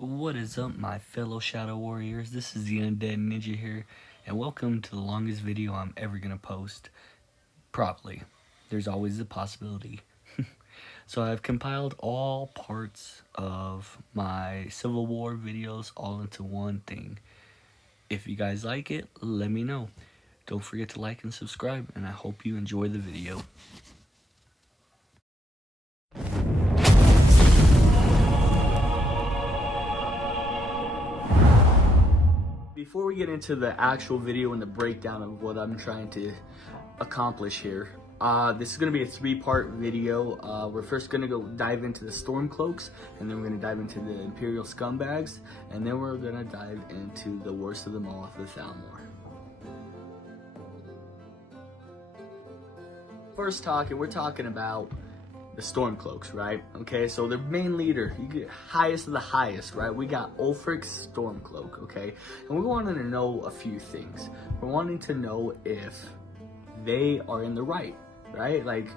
What is up, my fellow Shadow Warriors? This is the Undead Ninja here, and welcome to the longest video I'm ever gonna post. Probably. There's always a possibility. So I've compiled all parts of my Civil War videos all into one thing. If you guys like it, let me know. Don't forget to like and subscribe, and I hope you enjoy the video. Before we get into the actual video and the breakdown of what I'm trying to accomplish here, this is going to be a three-part video. We're first going to go dive into the Stormcloaks, and then we're going to dive into the Imperial Scumbags, and then we're going to dive into the worst of them all, the Thalmor. First we're talking about the Stormcloaks, right? Okay, so their main leader, you get highest of the highest, right? We got Ulfric's Stormcloak, okay? And we're wanting to know a few things. We're wanting to know if they are in the right? Like,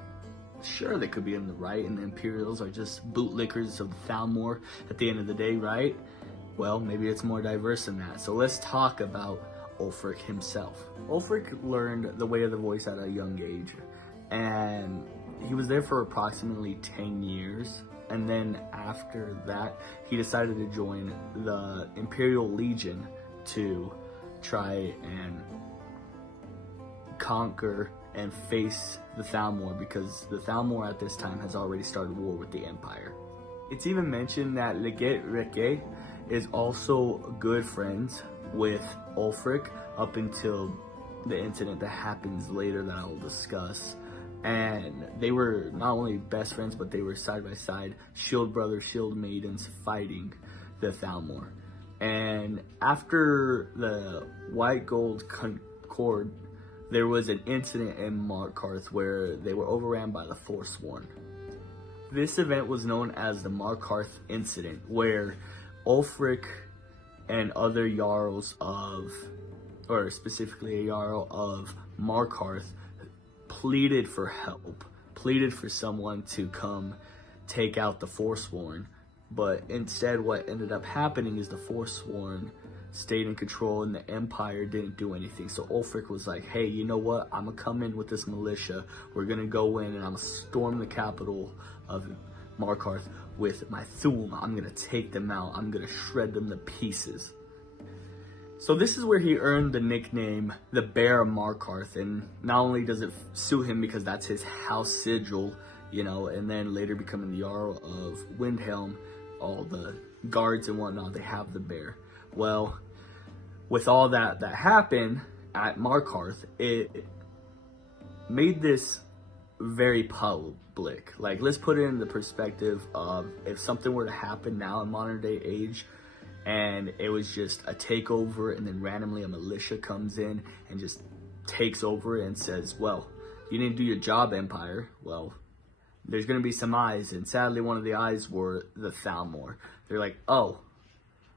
sure, they could be in the right, and the Imperials are just bootlickers of the Thalmor at the end of the day, right? Well, maybe it's more diverse than that. So let's talk about Ulfric himself. Ulfric learned the way of the voice at a young age, and he was there for approximately 10 years, and then after that, he decided to join the Imperial Legion to try and conquer and face the Thalmor, because the Thalmor at this time has already started war with the Empire. It's even mentioned that Legate Reke is also good friends with Ulfric up until the incident that happens later that I will discuss. And they were not only best friends, but they were side by side, shield brothers, shield maidens, fighting the Thalmor. And after the White Gold Concord, there was an incident in Markarth where they were overran by the Forsworn. This event was known as the Markarth Incident, where Ulfric and other Jarls of, or specifically a Jarl of Markarth, pleaded for help, pleaded for someone to come take out the Forsworn. But instead, what ended up happening is the Forsworn stayed in control and the Empire didn't do anything. So Ulfric was like, hey, you know what? I'm gonna come in with this militia. We're gonna go in and I'm gonna storm the capital of Markarth with my Thum. I'm gonna take them out. I'm gonna shred them to pieces. So this is where he earned the nickname the Bear of Markarth, and not only does it suit him because that's his house sigil, you know, and then later becoming the Jarl of Windhelm, all the guards and whatnot, they have the bear. Well, with all that happened at Markarth, it made this very public. Like, let's put it in the perspective of if something were to happen now in modern day age, and it was just a takeover, and then randomly a militia comes in and just takes over and says, well, you didn't do your job, Empire. Well, there's going to be some eyes, and sadly one of the eyes were the Thalmor. They're like, oh,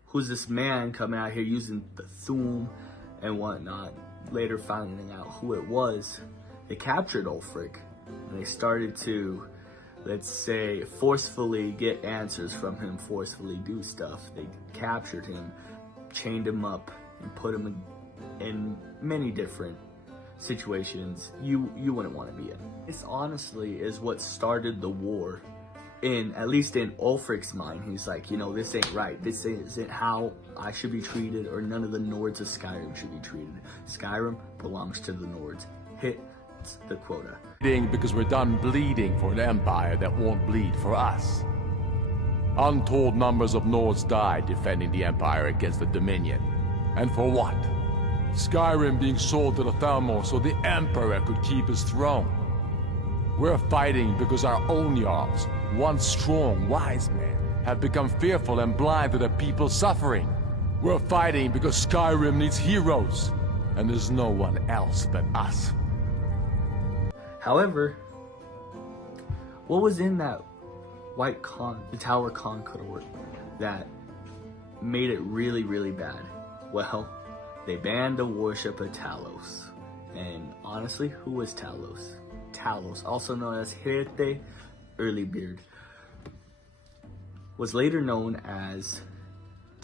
who's this man coming out here using the Thum and whatnot? Later finding out who it was, they captured Ulfric, and they started to, let's say, forcefully get answers from him, forcefully do stuff. They captured him, chained him up, and put him in many different situations you wouldn't want to be in. This honestly is what started the war, at least in Ulfric's mind. He's like, you know, this ain't right. This isn't how I should be treated, or none of the Nords of Skyrim should be treated. Skyrim belongs to the Nords. Hit the quota. Because we're done bleeding for an empire that won't bleed for us. Untold numbers of Nords died defending the empire against the Dominion. And for what? Skyrim being sold to the Thalmor so the emperor could keep his throne. We're fighting because our own Jarls, once strong, wise men, have become fearful and blind to the people's suffering. We're fighting because Skyrim needs heroes, and there's no one else but us. However, what was in that the Tower Concord that made it really, really bad? Well, they banned the worship of Talos. And honestly, who was Talos? Talos, also known as Hirte Earlybeard, was later known as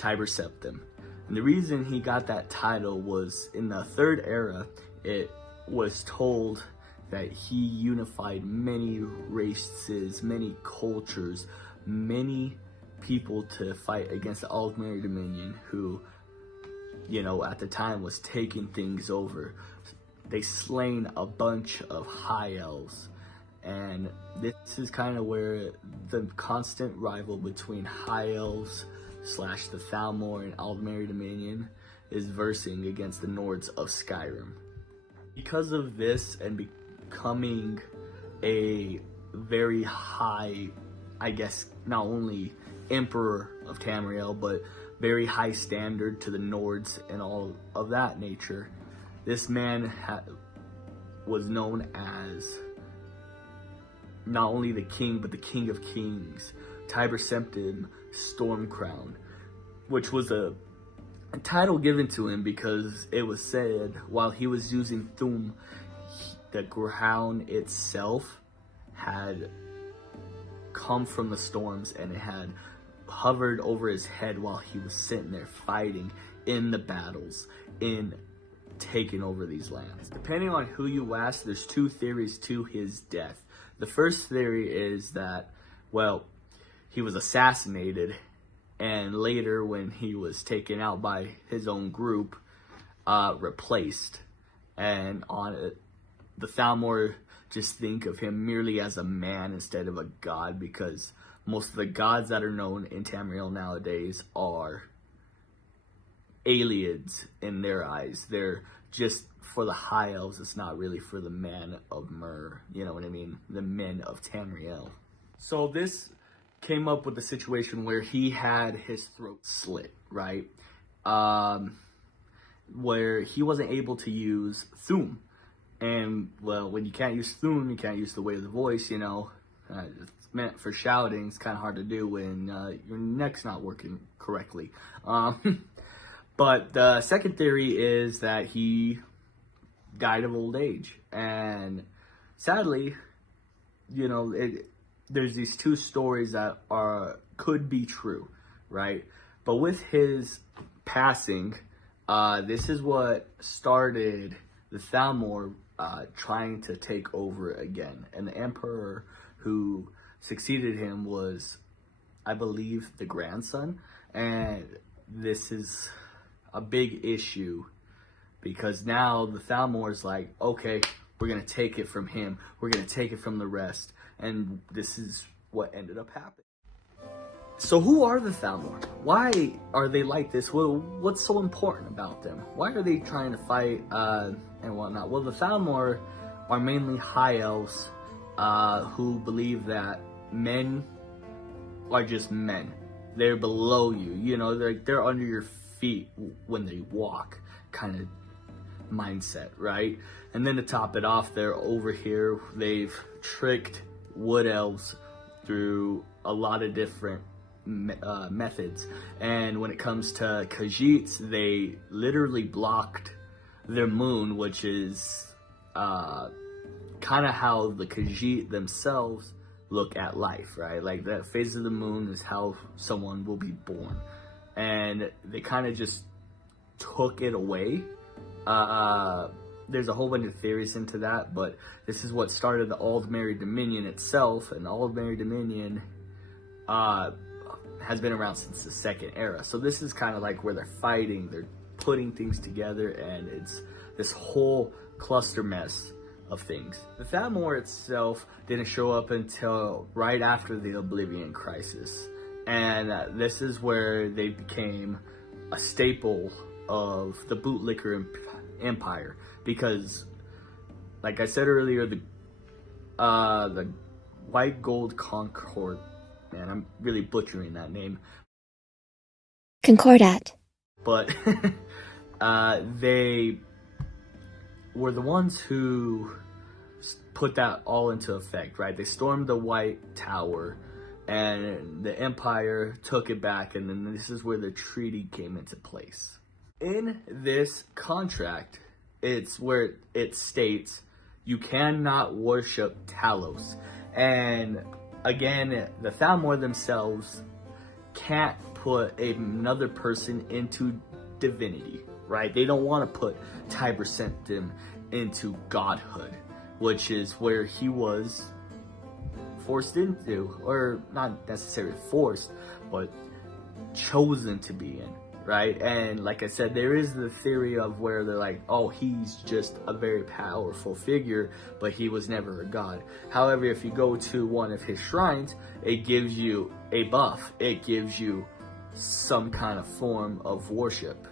Tiber Septim. And the reason he got that title was in the Third Era, it was told that he unified many races, many cultures, many people to fight against the Aldmeri Dominion, who, you know, at the time was taking things over. They slain a bunch of high elves. And this is kind of where the constant rival between high elves / the Thalmor and Aldmeri Dominion is versing against the Nords of Skyrim. Because of this and becoming a very high, I guess, not only Emperor of Tamriel, but very high standard to the Nords and all of that nature, this man was known as not only the king, but the King of Kings, Tiber Septim Stormcrown, which was a title given to him because it was said while he was using Thu'um, the crown itself had come from the storms and it had hovered over his head while he was sitting there fighting in the battles, in taking over these lands. Depending on who you ask, there's two theories to his death. The first theory is that, well, he was assassinated, and later when he was taken out by his own group, replaced. And on it, the Thalmor just think of him merely as a man instead of a god, because most of the gods that are known in Tamriel nowadays are aliens in their eyes. They're just for the high elves. It's not really for the men of Myr, you know what I mean? The men of Tamriel. So this came up with the situation where he had his throat slit, right? Where he wasn't able to use Thu'um. And, well, when you can't use Thu'um, you can't use the way of the voice, you know. It's meant for shouting. It's kind of hard to do when your neck's not working correctly. But the second theory is that he died of old age. And sadly, you know, there's these two stories that could be true, right? But with his passing, this is what started the Thalmor trying to take over again. And the emperor who succeeded him was, I believe, the grandson. And this is a big issue because now the Thalmor is like, okay, we're going to take it from him. We're going to take it from the rest. And this is what ended up happening. So who are the Thalmor? Why are they like this? Well, what's so important about them? Why are they trying to fight and whatnot? Well, the Thalmor are mainly high elves who believe that men are just men. They're below you. You know, they're under your feet when they walk, kind of mindset, right? And then to top it off, they're over here. They've tricked wood elves through a lot of different methods. And when it comes to Khajiits, they literally blocked their moon, which is kind of how the Khajiit themselves look at life, right? Like that phase of the moon is how someone will be born. And they kind of just took it away. There's a whole bunch of theories into that, but this is what started the Aldmeri Dominion itself, and the Aldmeri Dominion has been around since the Second Era. So this is kind of like where they're fighting, they're putting things together, and it's this whole cluster mess of things. The Thalmor itself didn't show up until right after the Oblivion Crisis, and this is where they became a staple of the Bootlicker Empire, because, like I said earlier, the White Gold Concord, man, I'm really butchering that name. Concordat. But they were the ones who put that all into effect, right? They stormed the White Tower, and the Empire took it back, and then this is where the treaty came into place. In this contract, it's where it states you cannot worship Talos. And again, the Thalmor themselves can't put another person into divinity, right? They don't want to put Tiber Septim into godhood, which is where he was forced into, or not necessarily forced, but chosen to be in, right? And like I said, there is the theory of where they're like, oh, he's just a very powerful figure, but he was never a god. However, if you go to one of his shrines, it gives you a buff. It gives you some kind of form of worship.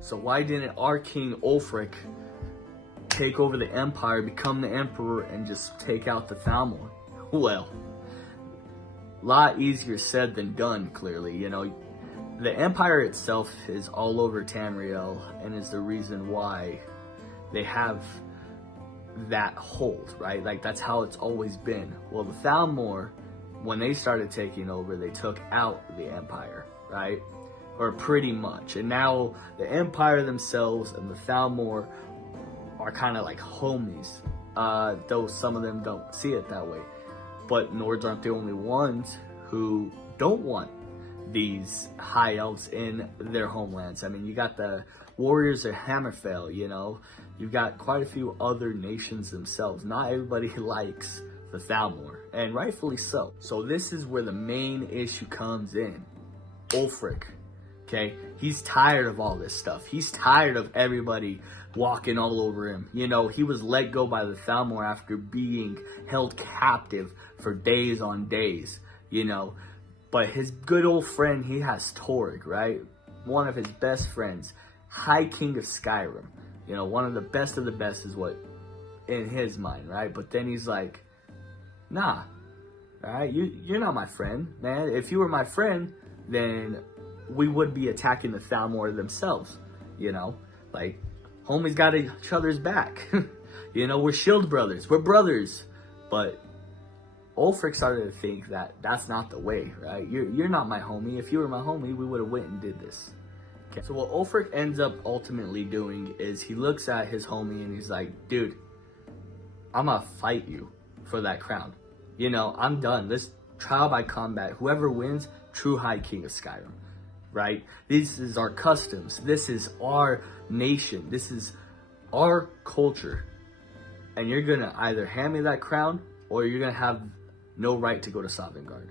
So why didn't our king Ulfric take over the empire, become the emperor, and just take out the Thalmor? Well, a lot easier said than done, clearly. You know, the empire itself is all over Tamriel and is the reason why they have that hold, right? Like, that's how it's always been. Well, the Thalmor, when they started taking over, they took out the empire, right? Or pretty much. And now the empire themselves and the Thalmor are kind of like homies, though some of them don't see it that way. But Nords aren't the only ones who don't want these high elves in their homelands. I mean, you got the warriors of Hammerfell, you know, you've got quite a few other nations themselves. Not everybody likes the Thalmor, and rightfully so. So this is where the main issue comes in. Ulfric, okay, he's tired of all this stuff. He's tired of everybody walking all over him. You know, he was let go by the Thalmor after being held captive for days on days, you know. But his good old friend, he has Torg, right? One of his best friends, High King of Skyrim. You know, one of the best is what in his mind, right? But then he's like, nah, all right, you're not my friend, man. If you were my friend, then we would be attacking the Thalmor themselves, you know? Like, homies got each other's back. You know, we're shield brothers, we're brothers. But Ulfric started to think that that's not the way, right? You're not my homie. If you were my homie, we would have went and did this. Okay. So what Ulfric ends up ultimately doing is he looks at his homie and he's like, dude, I'm gonna fight you for that crown. You know, I'm done. This trial by combat, whoever wins, true High King of Skyrim, right? This is our customs. This is our nation. This is our culture. And you're gonna either hand me that crown or you're gonna have no right to go to Sovngarde.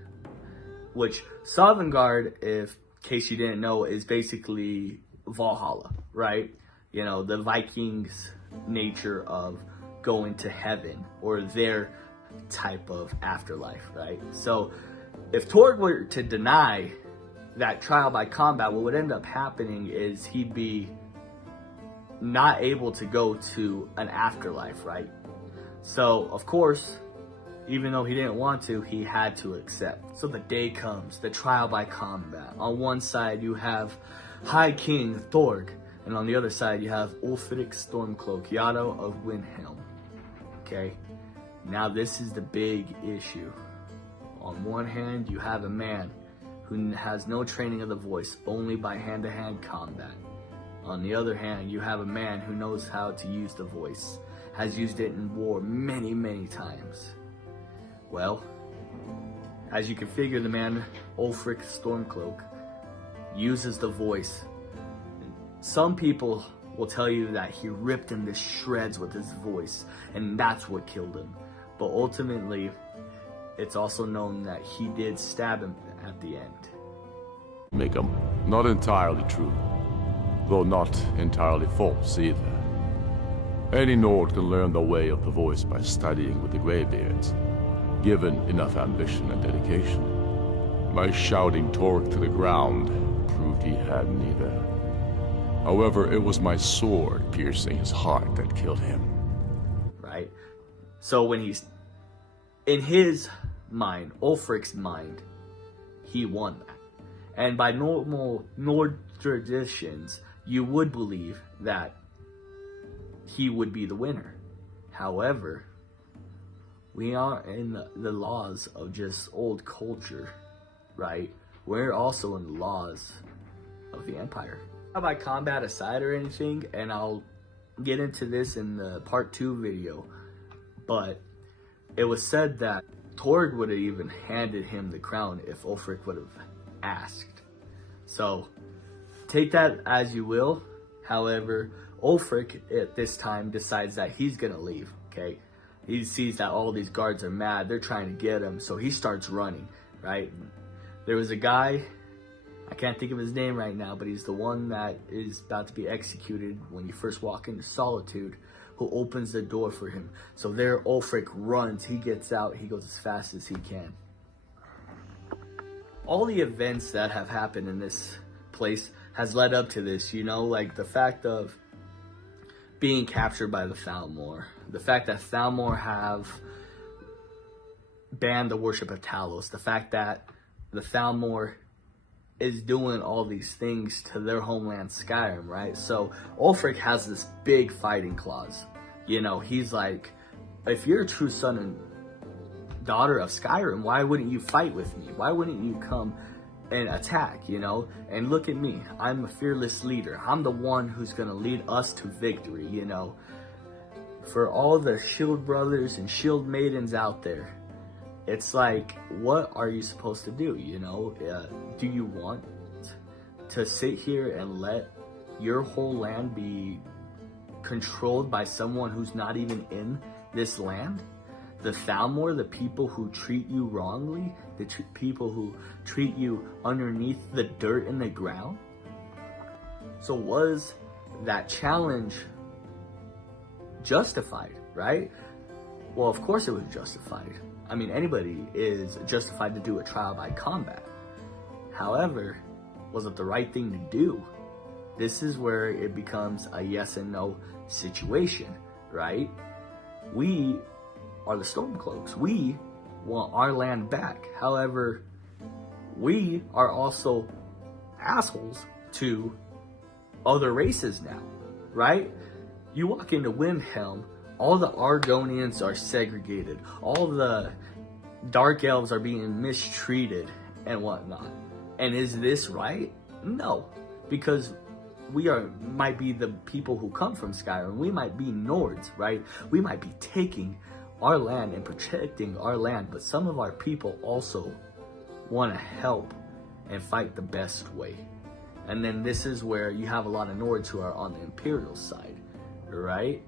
Which, Sovngarde, if in case you didn't know, is basically Valhalla, right? You know, the Vikings' nature of going to heaven, or their type of afterlife, right? So, if Torg were to deny that trial by combat, what would end up happening is he'd be not able to go to an afterlife, right? So, of course, even though he didn't want to, he had to accept. So the day comes, the trial by combat. On one side, you have High King Thorg, and on the other side, you have Ulfric Stormcloak, Yado of Windhelm. Okay, now this is the big issue. On one hand, you have a man who has no training of the voice, only by hand-to-hand combat. On the other hand, you have a man who knows how to use the voice, has used it in war many, many times. Well, as you can figure, the man, Ulfric Stormcloak, uses the voice. Some people will tell you that he ripped him to shreds with his voice, and that's what killed him. But ultimately, it's also known that he did stab him at the end. Make 'em not entirely true, though not entirely false either. Any Nord can learn the way of the voice by studying with the Greybeards, given enough ambition and dedication. My shouting Torg to the ground proved he had neither. However, it was my sword piercing his heart that killed him. Right? So when he's in his mind, Ulfric's mind, he won that. And by normal Nord traditions, you would believe that he would be the winner. However, we are in the laws of just old culture, right? We're also in the laws of the Empire. Not by combat aside or anything, and I'll get into this in the part 2 video, but it was said that Torg would have even handed him the crown if Ulfric would have asked. So take that as you will. However, Ulfric at this time decides that he's gonna leave, okay? He sees that all these guards are mad, they're trying to get him, so he starts running, right? There was a guy, I can't think of his name right now, but he's the one that is about to be executed when you first walk into Solitude, who opens the door for him. So there Ulfric runs, he gets out, he goes as fast as he can. All the events that have happened in this place has led up to this, you know, like the fact of being captured by the Thalmor, the fact that Thalmor have banned the worship of Talos, the fact that the Thalmor is doing all these things to their homeland Skyrim, right? So Ulfric has this big fighting clause. You know, he's like, if you're a true son and daughter of Skyrim, why wouldn't you fight with me? Why wouldn't you come and attack, you know? And look at me, I'm a fearless leader. I'm the one who's gonna lead us to victory, you know? For all the shield brothers and shield maidens out there, it's like, what are you supposed to do, you know? Do you want to sit here and let your whole land be controlled by someone who's not even in this land? The Thalmor, the people who treat you wrongly, the people who treat you underneath the dirt in the ground? So was that challenge justified, right? Well, of course it was justified. I mean, anybody is justified to do a trial by combat. However, was it the right thing to do? This is where it becomes a yes and no situation, right? We are the Stormcloaks. We want our land back. However, we are also assholes to other races now, right? You walk into Windhelm, all the Argonians are segregated. All the Dark Elves are being mistreated and whatnot. And is this right? No, because we might be the people who come from Skyrim. We might be Nords, right? We might be taking our land and protecting our land, but some of our people also want to help and fight the best way. And then this is where you have a lot of Nords who are on the Imperial side, right?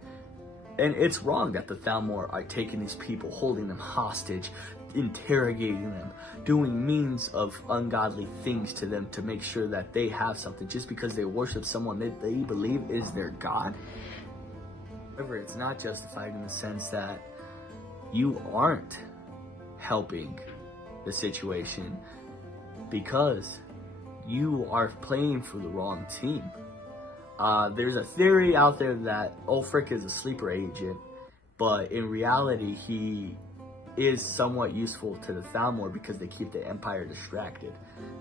And it's wrong that the Thalmor are taking these people, holding them hostage, interrogating them, doing means of ungodly things to them to make sure that they have something just because they worship someone that they believe is their god. However, it's not justified in the sense that you aren't helping the situation because you are playing for the wrong team. There's a theory out there that Ulfric is a sleeper agent, but in reality, he is somewhat useful to the Thalmor because they keep the Empire distracted,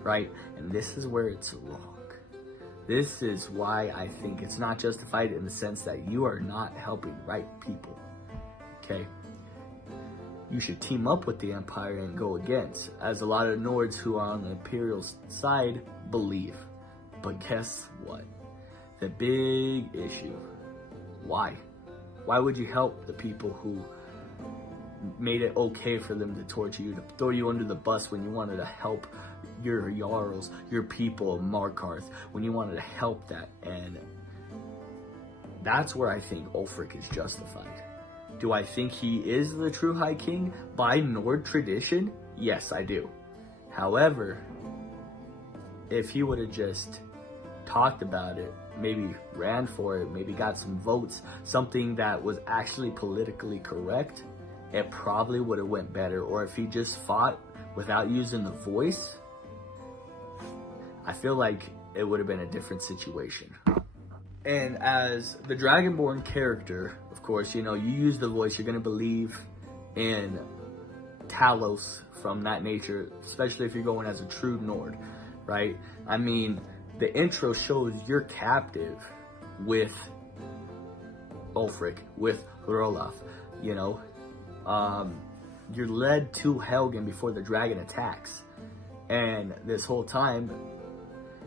right? And this is where it's wrong. This is why I think it's not justified in the sense that you are not helping right people, okay? You should team up with the Empire and go against, as a lot of Nords who are on the Imperial side believe. But guess what? The big issue. Why? Why would you help the people who made it okay for them to torture you, to throw you under the bus when you wanted to help your Jarls, your people of Markarth, when you wanted to help that? And that's where I think Ulfric is justified. Do I think he is the true High King by Nord tradition? Yes, I do. However, if he would have just talked about it, maybe ran for it, maybe got some votes, something that was actually politically correct, it probably would have went better. Or if he just fought without using the voice, I feel like it would have been a different situation. And as the Dragonborn character, of course, you know, you use the voice, you're going to believe in Talos from that nature, especially if you're going as a true Nord, right? I mean, the intro shows you're captive with Ulfric, with Roloff, you know. You're led to Helgen before the dragon attacks. And this whole time,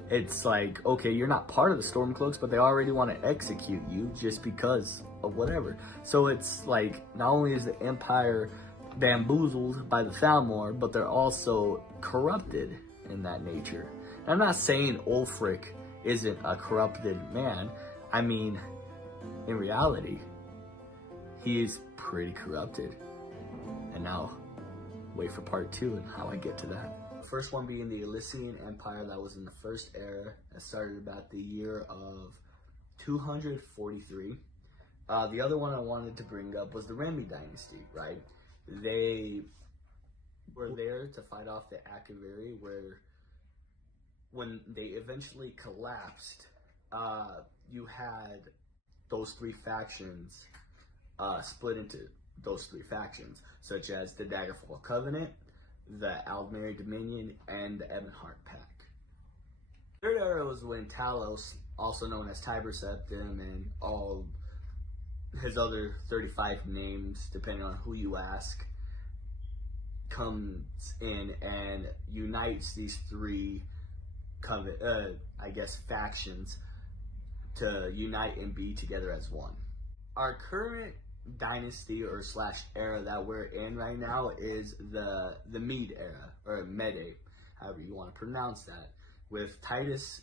it's like, okay, you're not part of the Stormcloaks, but they already want to execute you just because of whatever. So it's like, not only is the Empire bamboozled by the Thalmor, but they're also corrupted in that nature. I'm not saying Ulfric isn't a corrupted man. I mean, in reality, he is pretty corrupted. And now, wait for part 2 and how I get to that. First one being the Elysian Empire that was in the first era that started about the year of 243. The other one I wanted to bring up was the Remi dynasty, right? They were there to fight off the A.K.A, where when they eventually collapsed, you had those three factions split into those three factions, such as the Daggerfall Covenant, the Aldmeri Dominion, and the Ebonheart Pack. Third era was when Talos, also known as Tiber Septim, and all his other 35 names, depending on who you ask, comes in and unites these three factions to unite and be together as one. Our current dynasty or slash era that we're in right now is the Mede era, or Mede, however you want to pronounce that, with Titus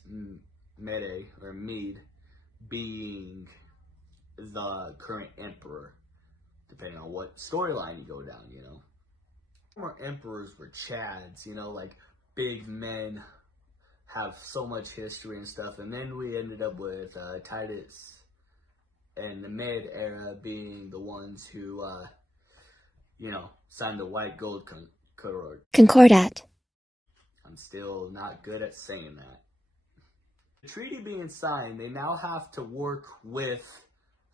Mede or Mede being the current emperor, depending on what storyline you go down, you know. Former emperors were chads, you know, like big men, have so much history and stuff, and then we ended up with Titus and the Mede era being the ones who, signed the white gold Concordat. I'm still not good at saying that. The treaty being signed, they now have to work with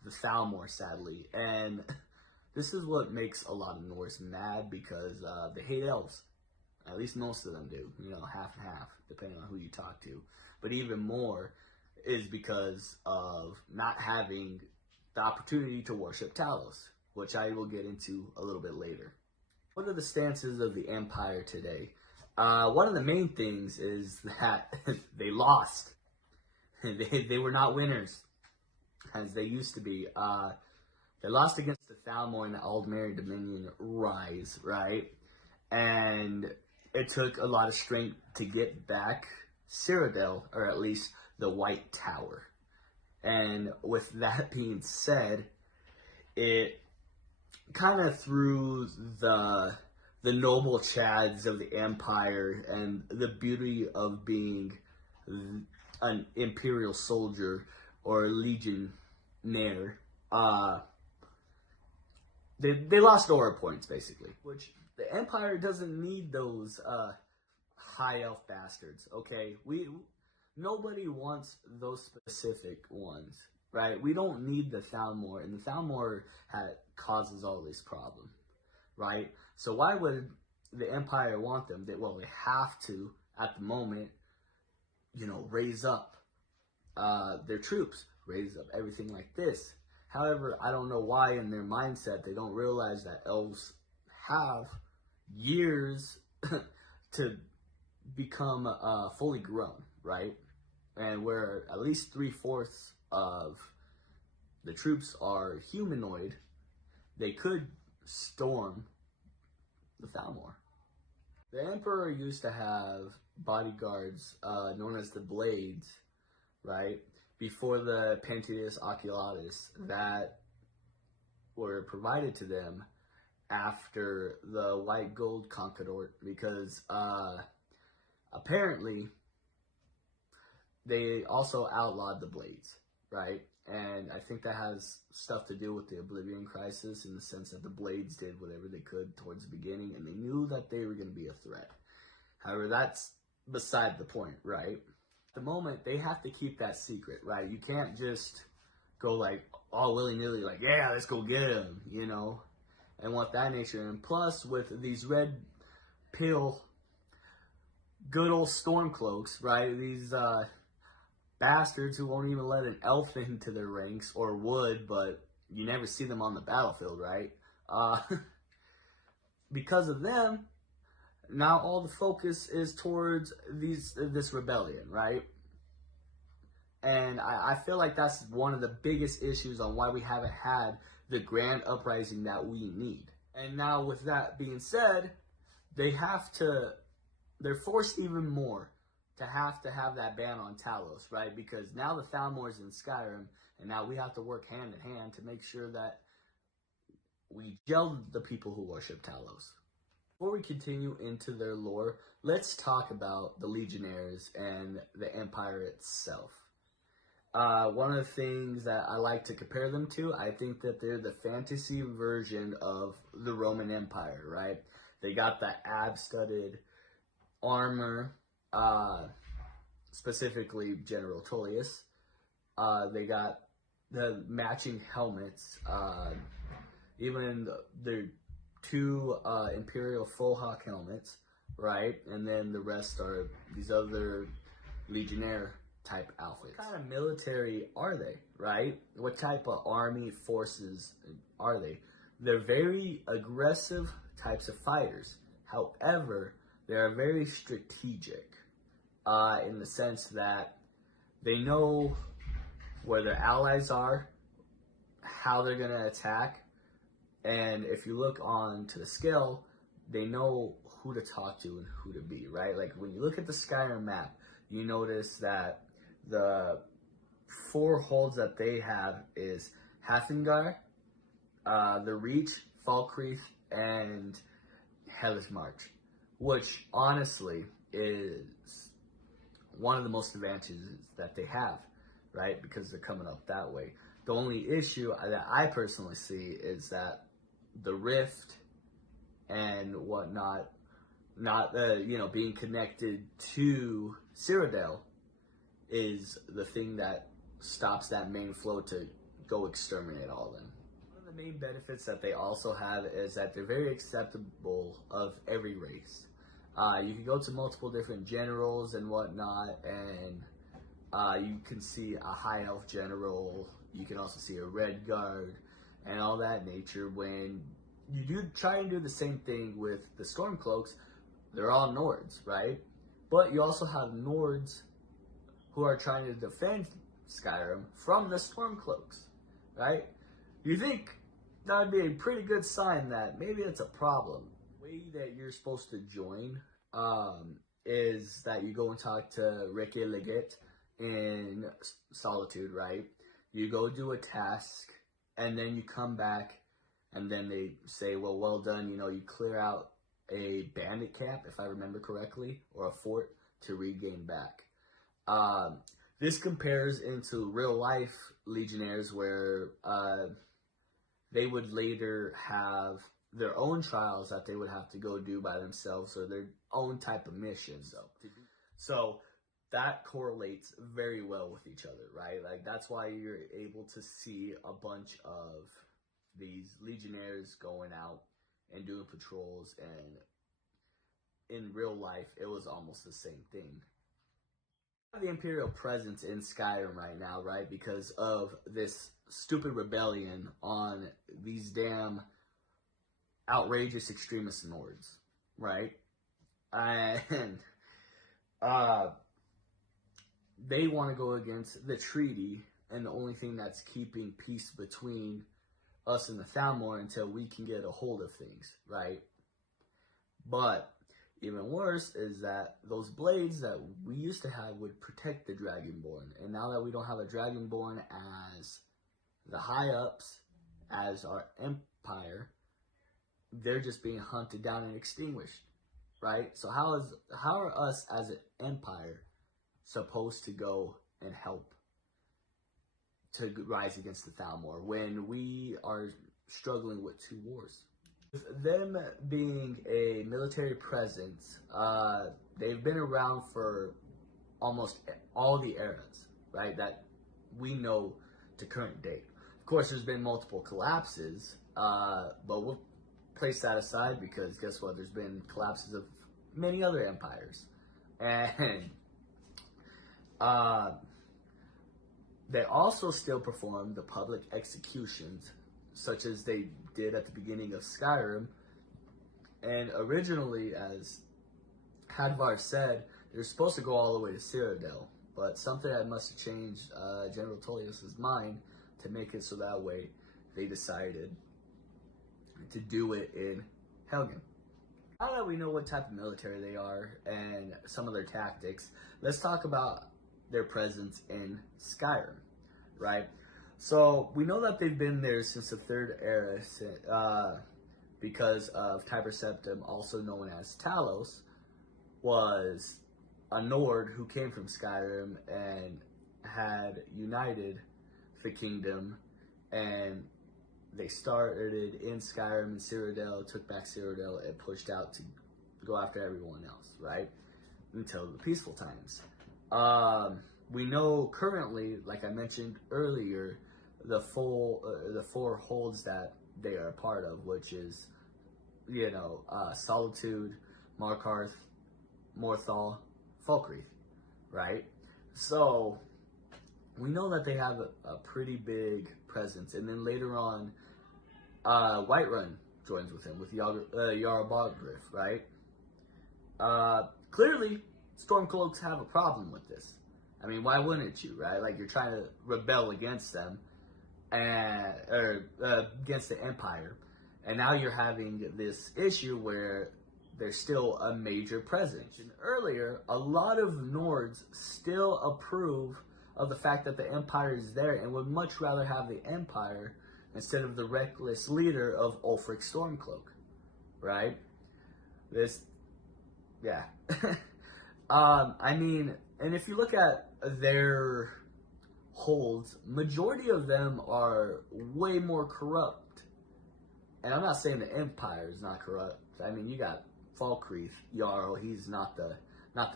the Thalmor, sadly, and this is what makes a lot of Norse mad because they hate elves. At least most of them do, half and half, depending on who you talk to. But even more is because of not having the opportunity to worship Talos, which I will get into a little bit later. What are the stances of the Empire today? One of the main things is that they lost. They were not winners, as they used to be. They lost against the Thalmor and the Aldmeri Dominion rise, right? And it took a lot of strength to get back Cyrodiil, or at least the White Tower. And with that being said, it kind of threw the noble chads of the Empire and the beauty of being an Imperial soldier or legionnaire. They lost aura points, basically, which the Empire doesn't need those high elf bastards, okay? Nobody wants those specific ones, right? We don't need the Thalmor, and the Thalmor causes all this problem, right? So why would the Empire want them? They have to, at the moment, raise up their troops, raise up everything like this. However, I don't know why in their mindset they don't realize that elves have years to become fully grown, right? And where at least 3/4 of the troops are humanoid, they could storm the Thalmor. The Emperor used to have bodyguards known as the Blades, right? Before the Pentius Oculatus that were provided to them after the White Gold Conqueror, because apparently they also outlawed the Blades, right? And I think that has stuff to do with the Oblivion Crisis, in the sense that the Blades did whatever they could towards the beginning, and they knew that they were going to be a threat. However, that's beside the point, right? At the moment, they have to keep that secret, right? You can't just go like all willy-nilly, like, yeah, let's go get him, and want that nature. And plus, with these red pill, good old Stormcloaks, right? These bastards who won't even let an elf into their ranks, or would, but you never see them on the battlefield, right? Because of them, now all the focus is towards this rebellion, right? And I feel like that's one of the biggest issues on why we haven't had the grand uprising that we need. And now with that being said, they're forced even more to have that ban on Talos, right? Because now the Thalmor's in Skyrim, and now we have to work hand in hand to make sure that we gel the people who worship Talos. Before we continue into their lore, let's talk about the Legionnaires and the Empire itself. One of the things that I like to compare them to, I think that they're the fantasy version of the Roman Empire, right? They got the ab-studded armor, specifically General Tullius. They got the matching helmets, even their two Imperial Fauxhawk helmets, right? And then the rest are these other Legionnaire type outfits. What kind of military are they, right? What type of army forces are they? They're very aggressive types of fighters. However, they're very strategic in the sense that they know where their allies are, how they're going to attack, and if you look on to the scale, they know who to talk to and who to be, right? Like when you look at the Skyrim map, you notice that the 4 holds that they have is Hathingar, the Reach, Falkreath, and Hellish March, which honestly is one of the most advantages that they have, right? Because they're coming up that way. The only issue that I personally see is that the Rift and whatnot, not being connected to Cyrodiil is the thing that stops that main flow to go exterminate all of them. One of the main benefits that they also have is that they're very acceptable of every race. You can go to multiple different generals and whatnot, and you can see a high elf general. You can also see a red guard and all that nature. When you do try and do the same thing with the Stormcloaks, they're all Nords, right? But you also have Nords who are trying to defend Skyrim from the Stormcloaks, right? You think that would be a pretty good sign that maybe it's a problem. The way that you're supposed to join is that you go and talk to Ricky Leggett in Solitude, right? You go do a task, and then you come back, and then they say, well done, you clear out a bandit camp, if I remember correctly, or a fort to regain back. This compares into real life Legionnaires where they would later have their own trials that they would have to go do by themselves, or their own type of missions. So that correlates very well with each other, right? Like that's why you're able to see a bunch of these Legionnaires going out and doing patrols, and in real life it was almost the same thing. The Imperial presence in Skyrim right now, right? Because of this stupid rebellion on these damn outrageous extremist Nords, right? And they want to go against the treaty, and the only thing that's keeping peace between us and the Thalmor until we can get a hold of things, right? But even worse is that those blades that we used to have would protect the Dragonborn. And now that we don't have a Dragonborn as the high-ups, as our empire, they're just being hunted down and extinguished, right? So how are us as an empire supposed to go and help to rise against the Thalmor when we are struggling with 2 wars? Them being a military presence, they've been around for almost all the eras, right, that we know to current date. Of course, there's been multiple collapses, but we'll place that aside because guess what? There's been collapses of many other empires. And they also still perform the public executions, such as they did at the beginning of Skyrim. And originally, as Hadvar said, they were supposed to go all the way to Cyrodiil, but something that must have changed General Tullius's mind to make it so that way they decided to do it in Helgen. Now that we know what type of military they are and some of their tactics, let's talk about their presence in Skyrim, right? So we know that they've been there since the Third Era, because of Tiber Septim, also known as Talos, was a Nord who came from Skyrim and had united the kingdom, and they started in Skyrim and Cyrodiil, took back Cyrodiil, and pushed out to go after everyone else, right? Until the peaceful times. We know currently, like I mentioned earlier, the four holds that they are a part of, which is, Solitude, Markarth, Morthal, Falkreath, right? So we know that they have a pretty big presence, and then later on, Whiterun joins with him with Jarl Balgruuf, right? Clearly, Stormcloaks have a problem with this. I mean, why wouldn't you, right? Like, you're trying to rebel against them, against the Empire, and now you're having this issue where there's still a major presence. And earlier, a lot of Nords still approve of the fact that the Empire is there and would much rather have the Empire instead of the reckless leader of Ulfric Stormcloak, right? I mean, and if you look at their holds, majority of them are way more corrupt. And I'm not saying the Empire is not corrupt. I mean, you got Falkreath, Jarl, he's not the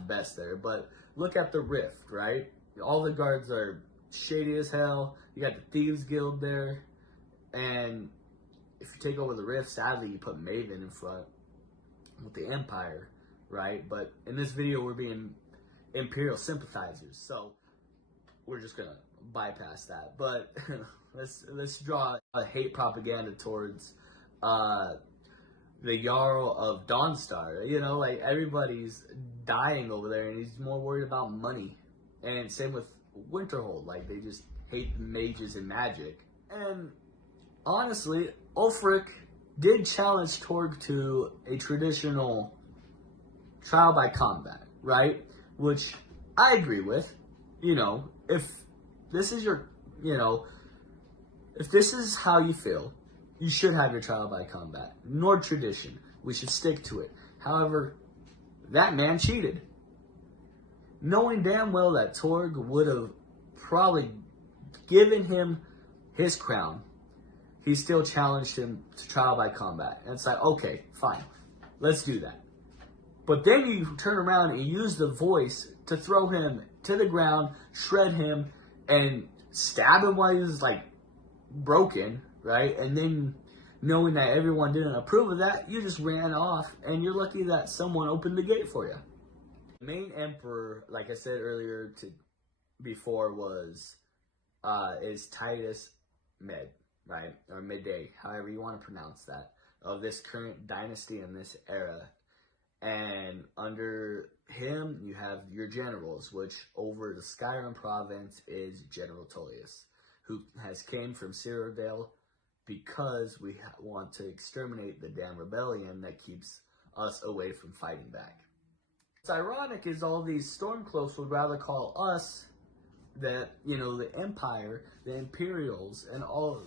best there. But look at the Rift, right? All the guards are shady as hell. You got the Thieves Guild there. And if you take over the Rift, sadly, you put Maven in front with the Empire, right? But in this video, we're being Imperial sympathizers, so we're just gonna bypass that. But let's draw a hate propaganda towards the Jarl of Dawnstar. Like, everybody's dying over there, and he's more worried about money. And same with Winterhold. Like, they just hate mages and magic. And honestly, Ulfric did challenge Torg to a traditional trial by combat, right? Which I agree with. If this is your, if this is how you feel, you should have your trial by combat. Nord tradition. We should stick to it. However, that man cheated. Knowing damn well that Torg would have probably given him his crown, he still challenged him to trial by combat. And it's like, okay, fine, let's do that. But then you turn around and use the voice to throw him to the ground, shred him, and stab him while he's like broken, right? And then knowing that everyone didn't approve of that, you just ran off, and you're lucky that someone opened the gate for you. The main emperor, like I said earlier before, is Titus Med, right? Or Midday, however you want to pronounce that, of this current dynasty in this era. And under him, you have your generals, which over the Skyrim province is General Tullius, who has came from Cyrodiil because we want to exterminate the damn rebellion that keeps us away from fighting back. What's ironic is all these Stormcloaks would rather call us, the Empire, the Imperials, and all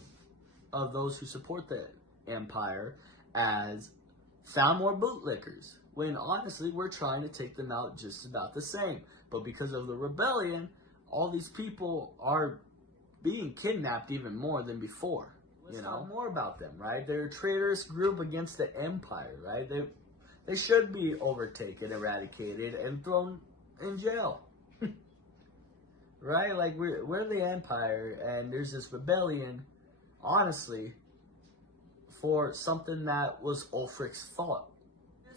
of those who support the Empire as Thalmor bootlickers, when honestly we're trying to take them out just about the same. But because of the rebellion, all these people are being kidnapped even more than before. Let's talk more about them, right? They're a traitorous group against the Empire, right? They should be overtaken, eradicated, and thrown in jail. Right? Like, we're the Empire, and there's this rebellion, honestly, for something that was Ulfric's fault.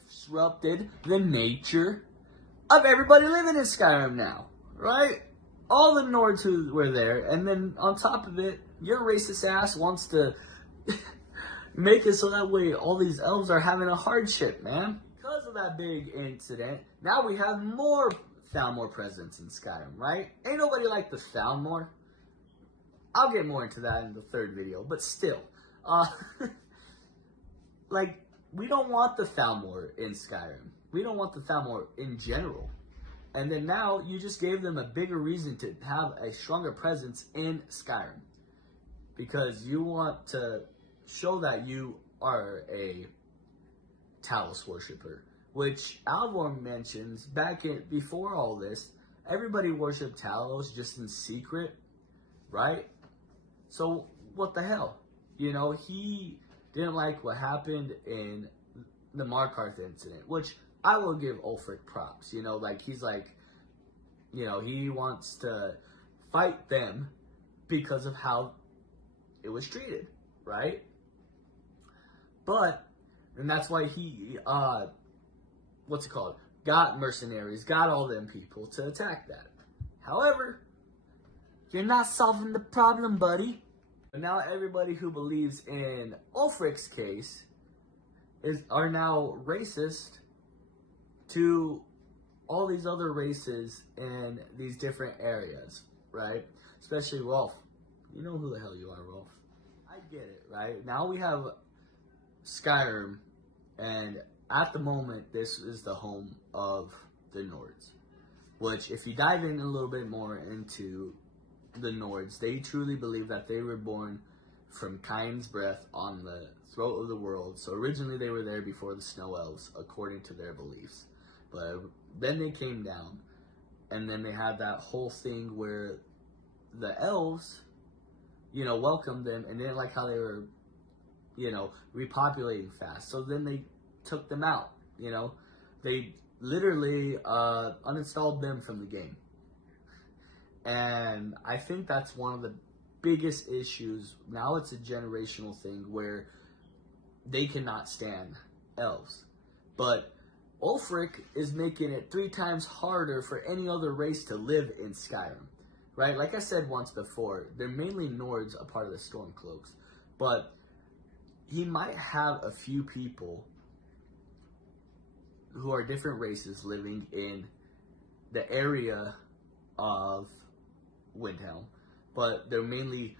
Disrupted the nature of everybody living in Skyrim now, right? All the Nords who were there, and then on top of it, your racist ass wants to make it so that way all these elves are having a hardship, man. Because of that big incident, now we have more Thalmor presence in Skyrim, right? Ain't nobody like the Thalmor. I'll get more into that in the third video, but still, like, we don't want the Thalmor in Skyrim. We don't want the Thalmor in general. And then now you just gave them a bigger reason to have a stronger presence in Skyrim. Because you want to show that you are a Talos worshiper. Which Alduin mentions before all this, everybody worshipped Talos just in secret, right? So what the hell? You know, he didn't like what happened in the Markarth incident, which I will give Ulfric props. You know, like he's like, you know, he wants to fight them because of how it was treated, right? And that's why he, got mercenaries, got all them people to attack that. However, you're not solving the problem, buddy. But now everybody who believes in Ulfric's case are now racist to all these other races in these different areas, right? Especially Rolf. You know who the hell you are, Rolf. I get it, right? Now we have Skyrim, and at the moment, this is the home of the Nords. Which, if you dive in a little bit more into the Nords, they truly believe that they were born from Cain's breath on the throat of the world. So originally they were there before the Snow Elves, according to their beliefs. But then they came down, and then they had that whole thing where the elves, you know, welcomed them and didn't like how they were, you know, repopulating fast. So then they took them out, you know. They literally uninstalled them from the game. And I think that's one of the biggest issues. Now it's a generational thing where they cannot stand elves. But Ulfric is making it 3 times harder for any other race to live in Skyrim. Right? Like I said once before, they're mainly Nords, a part of the Stormcloaks. But he might have a few people who are different races living in the area of Windhelm, but they're mainly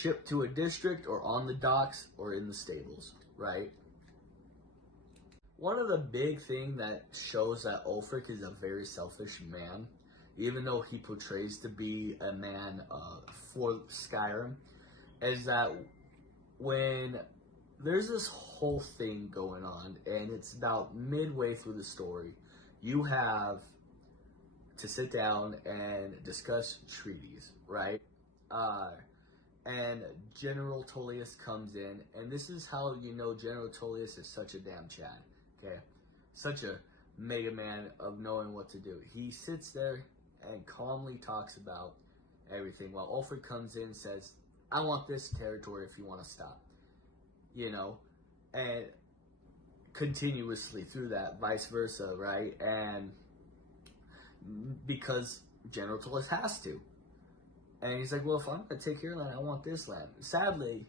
shipped to a district or on the docks or in the stables, right? One of the big things that shows that Ulfric is a very selfish man, even though he portrays to be a man for Skyrim, is that when there's this whole thing going on, and it's about midway through the story, you have to sit down and discuss treaties, right? And General Tullius comes in, and this is how you know General Tullius is such a damn Chad, okay? Such a mega man of knowing what to do. He sits there and calmly talks about everything, while Ulfric comes in and says, I want this territory if you want to stop. You know, and continuously through that, vice versa, right? And because General Tullius has to. And he's like, well, if I'm going to take your land, I want this land. Sadly,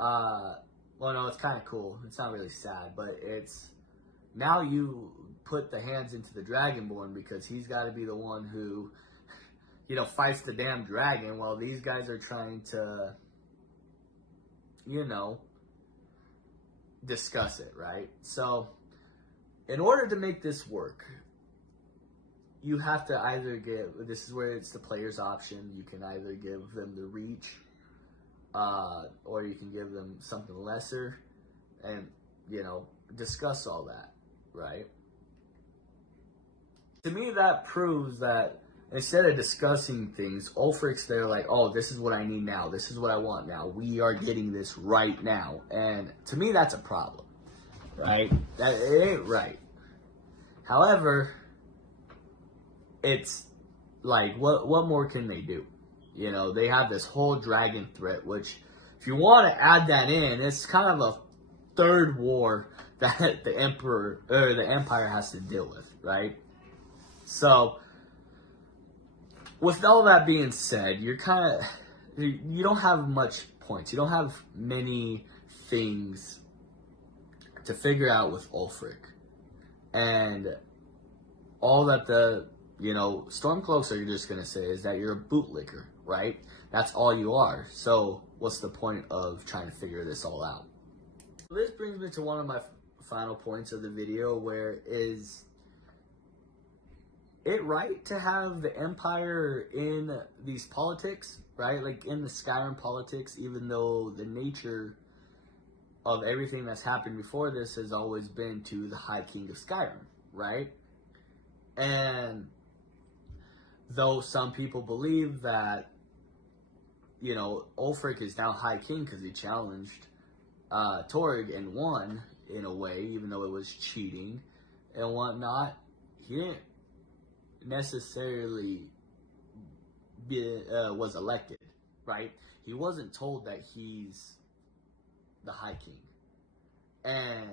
well, no, it's kind of cool. It's not really sad, but it's, now you put the hands into the Dragonborn because he's got to be the one who, you know, fights the damn dragon while these guys are trying to, you know, discuss it, right? So, in order to make this work, you have to either give, this is where it's the player's option, you can either give them the reach, or you can give them something lesser, and, you know, discuss all that, right? To me, that proves that instead of discussing things, Ulfric's there like, oh, this is what I need now. This is what I want now. We are getting this right now. And to me, that's a problem, right? That it ain't right. However, it's like, what more can they do? You know, they have this whole dragon threat, which if you want to add that in, it's kind of a third war that the Empire has to deal with, right? So, with all that being said, you don't have much points. You don't have many things to figure out with Ulfric. And all that the, you know, Stormcloaks are just going to say is that you're a bootlicker, right? That's all you are. So what's the point of trying to figure this all out? This brings me to one of my final points of the video, where is it right to have the Empire in these politics, right? Like in the Skyrim politics, even though the nature of everything that's happened before this has always been to the High King of Skyrim, right? And though some people believe that, you know, Ulfric is now High King because he challenged Torg and won in a way, even though it was cheating and whatnot, he didn't necessarily was elected, right? He wasn't told that he's the High King, and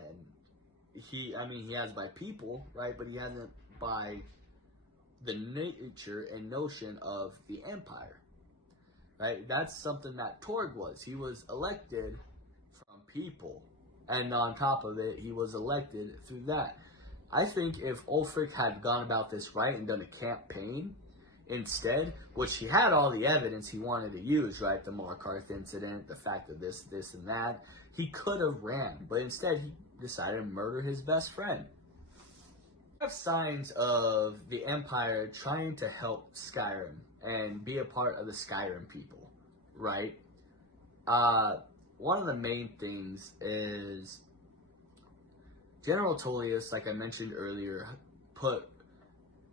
he has by people, right? But he hasn't by the nature and notion of the Empire, right? That's something that Torg was. He was elected from people, and on top of it, he was elected through that. I think if Ulfric had gone about this right and done a campaign instead, which he had all the evidence he wanted to use, right? The Markarth incident, the fact of this, and that, he could have ran, but instead he decided to murder his best friend. We have signs of the Empire trying to help Skyrim and be a part of the Skyrim people, right? One of the main things is General Tullius, like I mentioned earlier, put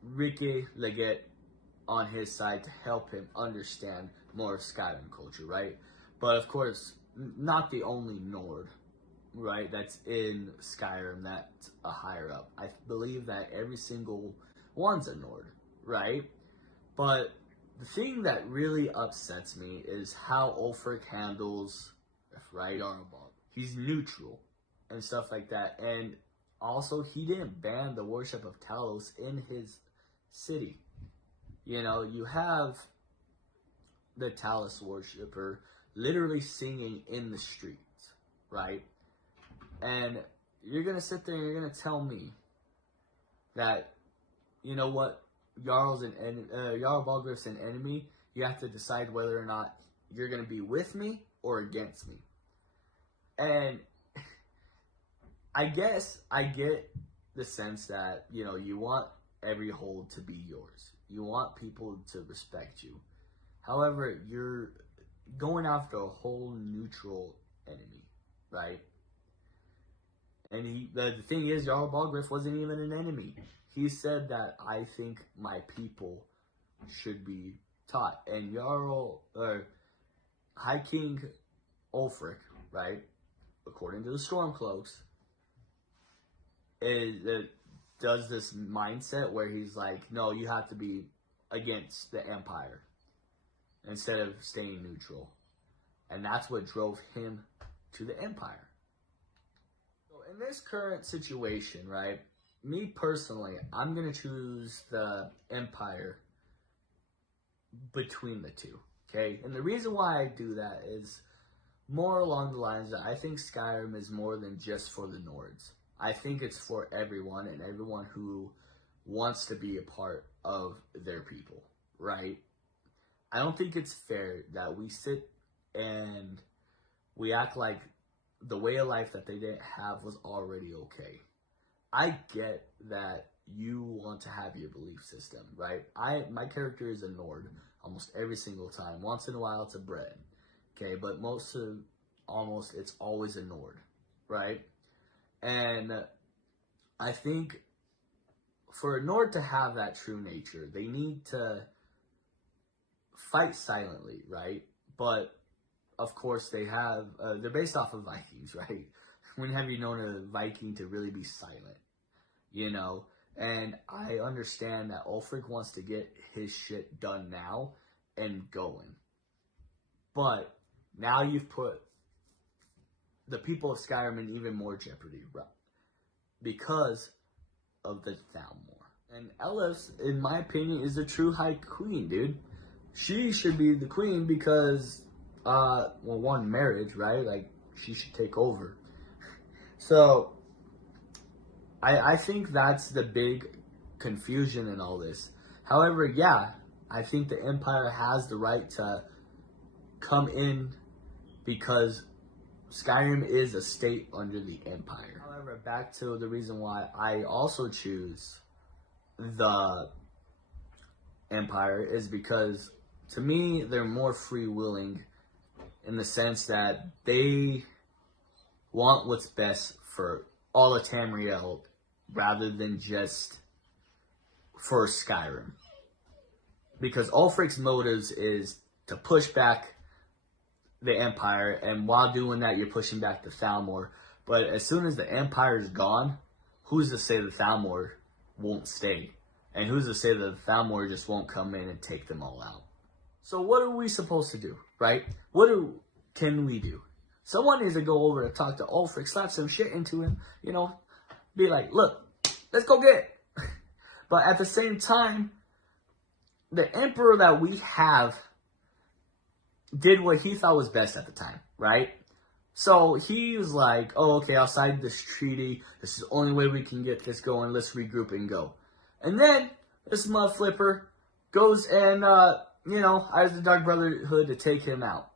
Ricky Leggett on his side to help him understand more of Skyrim culture, right? But of course, not the only Nord, right, that's in Skyrim that's a higher up. I believe that every single one's a Nord, right? But the thing that really upsets me is how Ulfric handles, right, he's neutral and stuff like that. And also, he didn't ban the worship of Talos in his city. You know, you have the Talos worshiper literally singing in the streets, right? And you're going to sit there and you're going to tell me that, you know what, Jarl Balgruuf's an enemy. You have to decide whether or not you're going to be with me or against me. And I guess I get the sense that, you know, you want every hold to be yours. You want people to respect you. However, you're going after a whole neutral enemy, right? And the thing is, Jarl Balgruuf wasn't even an enemy. He said that I think my people should be taught. And High King Ulfric, right, according to the Stormcloaks, does this mindset where he's like, no, you have to be against the Empire instead of staying neutral. And that's what drove him to the Empire. So in this current situation, right, me personally, I'm going to choose the Empire between the two, okay? And the reason why I do that is more along the lines that I think Skyrim is more than just for the Nords. I think it's for everyone and everyone who wants to be a part of their people, right? I don't think it's fair that we sit and we act like the way of life that they didn't have was already okay. I get that you want to have your belief system, right? My character is a Nord almost every single time. Once in a while it's a Bren, okay? But almost it's always a Nord, right? And I think for a Nord to have that true nature, they need to fight silently, right? But of course they're based off of Vikings, right? When have you known a Viking to really be silent, you know? And I understand that Ulfric wants to get his shit done now and going. But now you've put the people of Skyrim in even more jeopardy, right? Because of the Thalmor. And Ellis, in my opinion, is the true High Queen, dude. She should be the queen because, one, marriage, right? Like, she should take over. So, I think that's the big confusion in all this. However, yeah, I think the Empire has the right to come in because Skyrim is a state under the Empire. However, back to the reason why I also choose the Empire is because, to me, they're more free-willing in the sense that they want what's best for all of Tamriel rather than just for Skyrim. Because Ulfric's motives is to push back the Empire, and while doing that, you're pushing back the Thalmor. But as soon as the Empire is gone, who's to say the Thalmor won't stay? And who's to say that the Thalmor just won't come in and take them all out? So what are we supposed to do, right? Can we do? Someone needs to go over and talk to Ulfric, slap some shit into him, you know, be like, look, let's go get it. But at the same time, the Emperor that we have did what he thought was best at the time, right? So he was like, oh, okay, I'll sign this treaty. This is the only way we can get this going. Let's regroup and go. And then this mud flipper goes and, hires the Dark Brotherhood to take him out.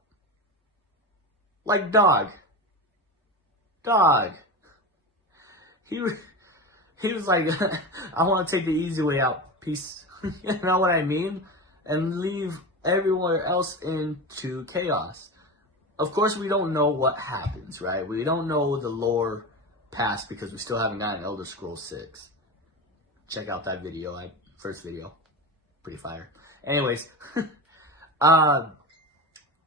Like, dog. He was like, I want to take the easy way out. Peace. You know what I mean? And leave everyone else into chaos. Of course, we don't know what happens, right? We don't know the lore past because we still haven't gotten Elder Scrolls 6. Check out that video, first video. Pretty fire. Anyways, I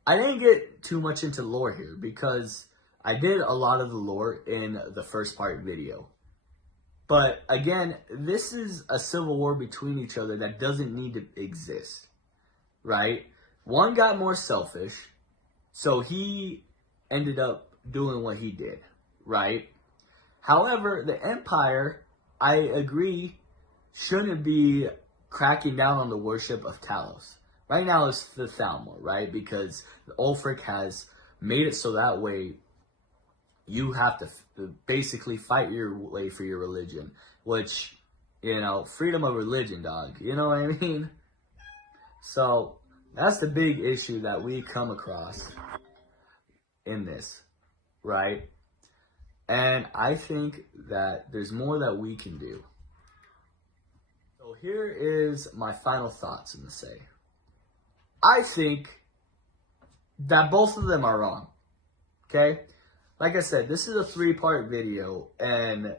didn't get too much into lore here because I did a lot of the lore in the first part video. But again, this is a civil war between each other that doesn't need to exist, right? One got more selfish, so he ended up doing what he did, right? However, the Empire, I agree, shouldn't be cracking down on the worship of Talos. Right now it's the Thalmor, right? Because Ulfric has made it so that way you have to basically fight your way for your religion. Which, freedom of religion, dog. You know what I mean? So, that's the big issue that we come across in this, right? And I think that there's more that we can do. So here is my final thoughts in the say. I think that both of them are wrong, okay? Like I said, this is a 3-part video, and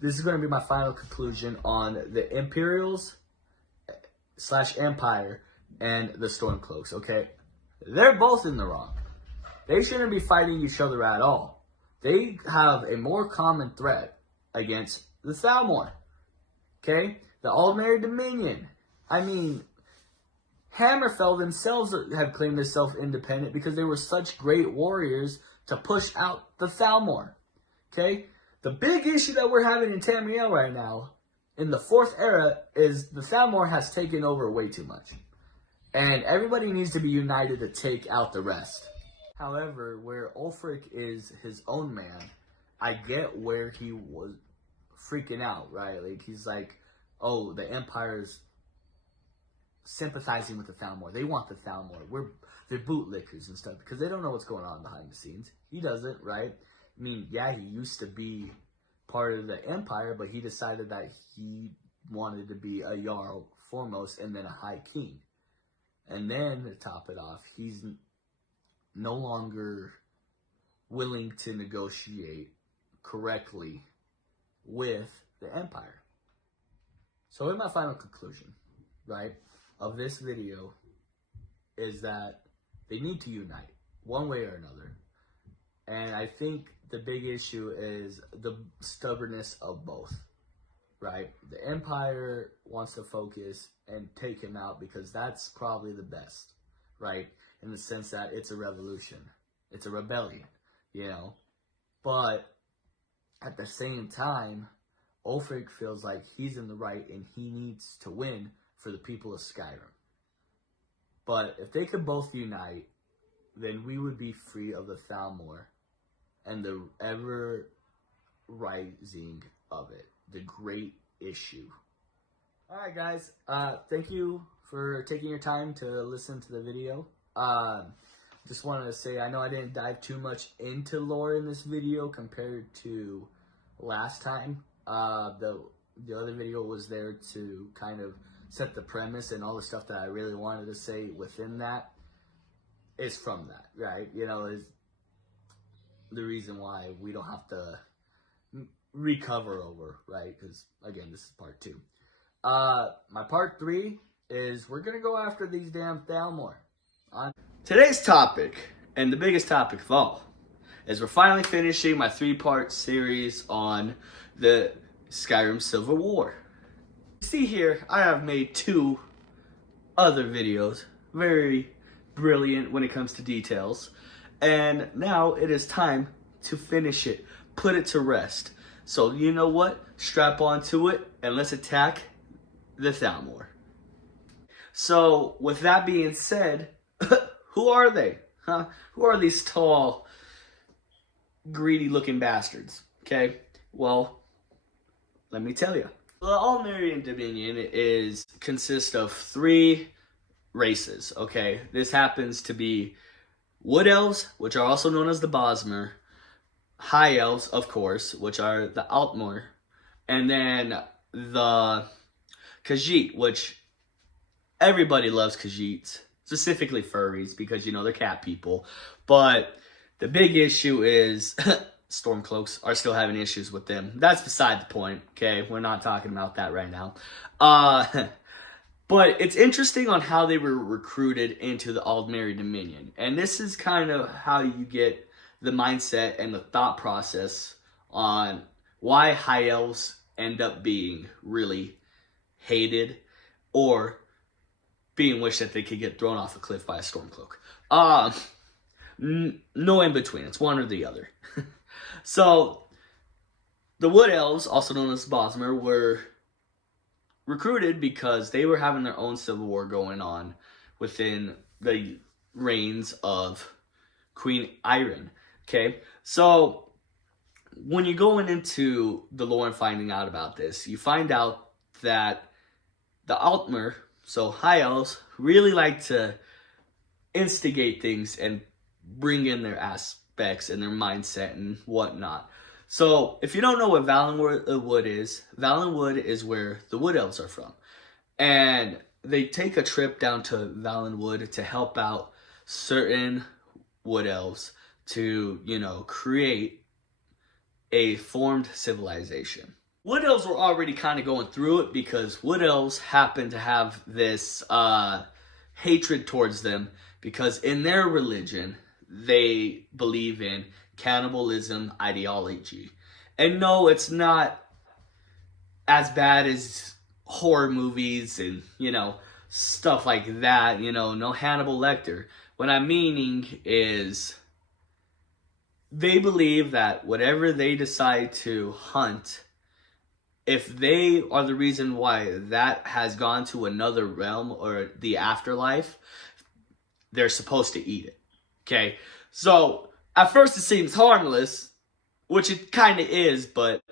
this is going to be my final conclusion on the Imperials / Empire and the Stormcloaks, okay? They're both in the wrong. They shouldn't be fighting each other at all. They have a more common threat against the Thalmor, okay? The Aldmeri Dominion. I mean, Hammerfell themselves have claimed themselves independent because they were such great warriors to push out the Thalmor, okay? The big issue that we're having in Tamriel right now, in the 4th era, is the Thalmor has taken over way too much. And everybody needs to be united to take out the rest. However, where Ulfric is his own man, I get where he was freaking out, right? Like, he's like, oh, the Empire's sympathizing with the Thalmor. They want the Thalmor. They're bootlickers and stuff because they don't know what's going on behind the scenes. He doesn't, right? I mean, yeah, he used to be part of the Empire, but he decided that he wanted to be a Jarl foremost and then a High King. And then, to top it off, he's no longer willing to negotiate correctly with the Empire. So in my final conclusion, right, of this video is that they need to unite one way or another. And I think the big issue is the stubbornness of both, right? The Empire wants to focus and take him out because that's probably the best, right? In the sense that it's a revolution. It's a rebellion, But at the same time, Ulfric feels like he's in the right and he needs to win for the people of Skyrim. But if they could both unite, then we would be free of the Thalmor and the ever-rising of it, the great issue. Alright guys, thank you for taking your time to listen to the video. just wanted to say, I know I didn't dive too much into lore in this video compared to last time. The other video was there to kind of set the premise, and all the stuff that I really wanted to say within that is from that, right? You know, is the reason why we don't have to recover over, right? Because, again, this is part 2. My part 3 is we're going to go after these damn Thalmor. Today's topic, and the biggest topic of all, is we're finally finishing my 3-part series on the Skyrim Civil War. You see here, I have made 2 other videos, very brilliant when it comes to details, and now it is time to finish it, put it to rest. So you know what? Strap onto it and let's attack the Thalmor. So with that being said, who are they? Huh? Who are these tall, greedy looking bastards? Okay, well, let me tell you. The Aldmerian Dominion consists of 3 races, okay? This happens to be Wood Elves, which are also known as the Bosmer, High Elves, of course, which are the Altmer, and then the Khajiit, which everybody loves Khajiits, specifically furries, because, you know, they're cat people. But the big issue is Stormcloaks are still having issues with them. That's beside the point, okay? We're not talking about that right now. But it's interesting on how they were recruited into the Aldmeri Dominion. And this is kind of how you get the mindset and the thought process on why High Elves end up being really hated or being wished that they could get thrown off a cliff by a Stormcloak. No in between. It's one or the other. So, the Wood Elves, also known as Bosmer, were recruited because they were having their own civil war going on within the reigns of Queen Iron. Okay, so when you're going into the lore and finding out about this, you find out that the Altmer, so High Elves, really like to instigate things and bring in their aspects and their mindset and whatnot. So, if you don't know what Valenwood is where the Wood Elves are from. And they take a trip down to Valenwood to help out certain Wood Elves to, you know, create a formed civilization. Wood Elves were already kind of going through it because Wood Elves happen to have this hatred towards them because in their religion, they believe in cannibalism ideology. And no, it's not as bad as horror movies and, you know, stuff like that. You know, no Hannibal Lecter. What I'm meaning is they believe that whatever they decide to hunt, if they are the reason why that has gone to another realm or the afterlife, they're supposed to eat it. Okay? So, at first it seems harmless, which it kind of is, but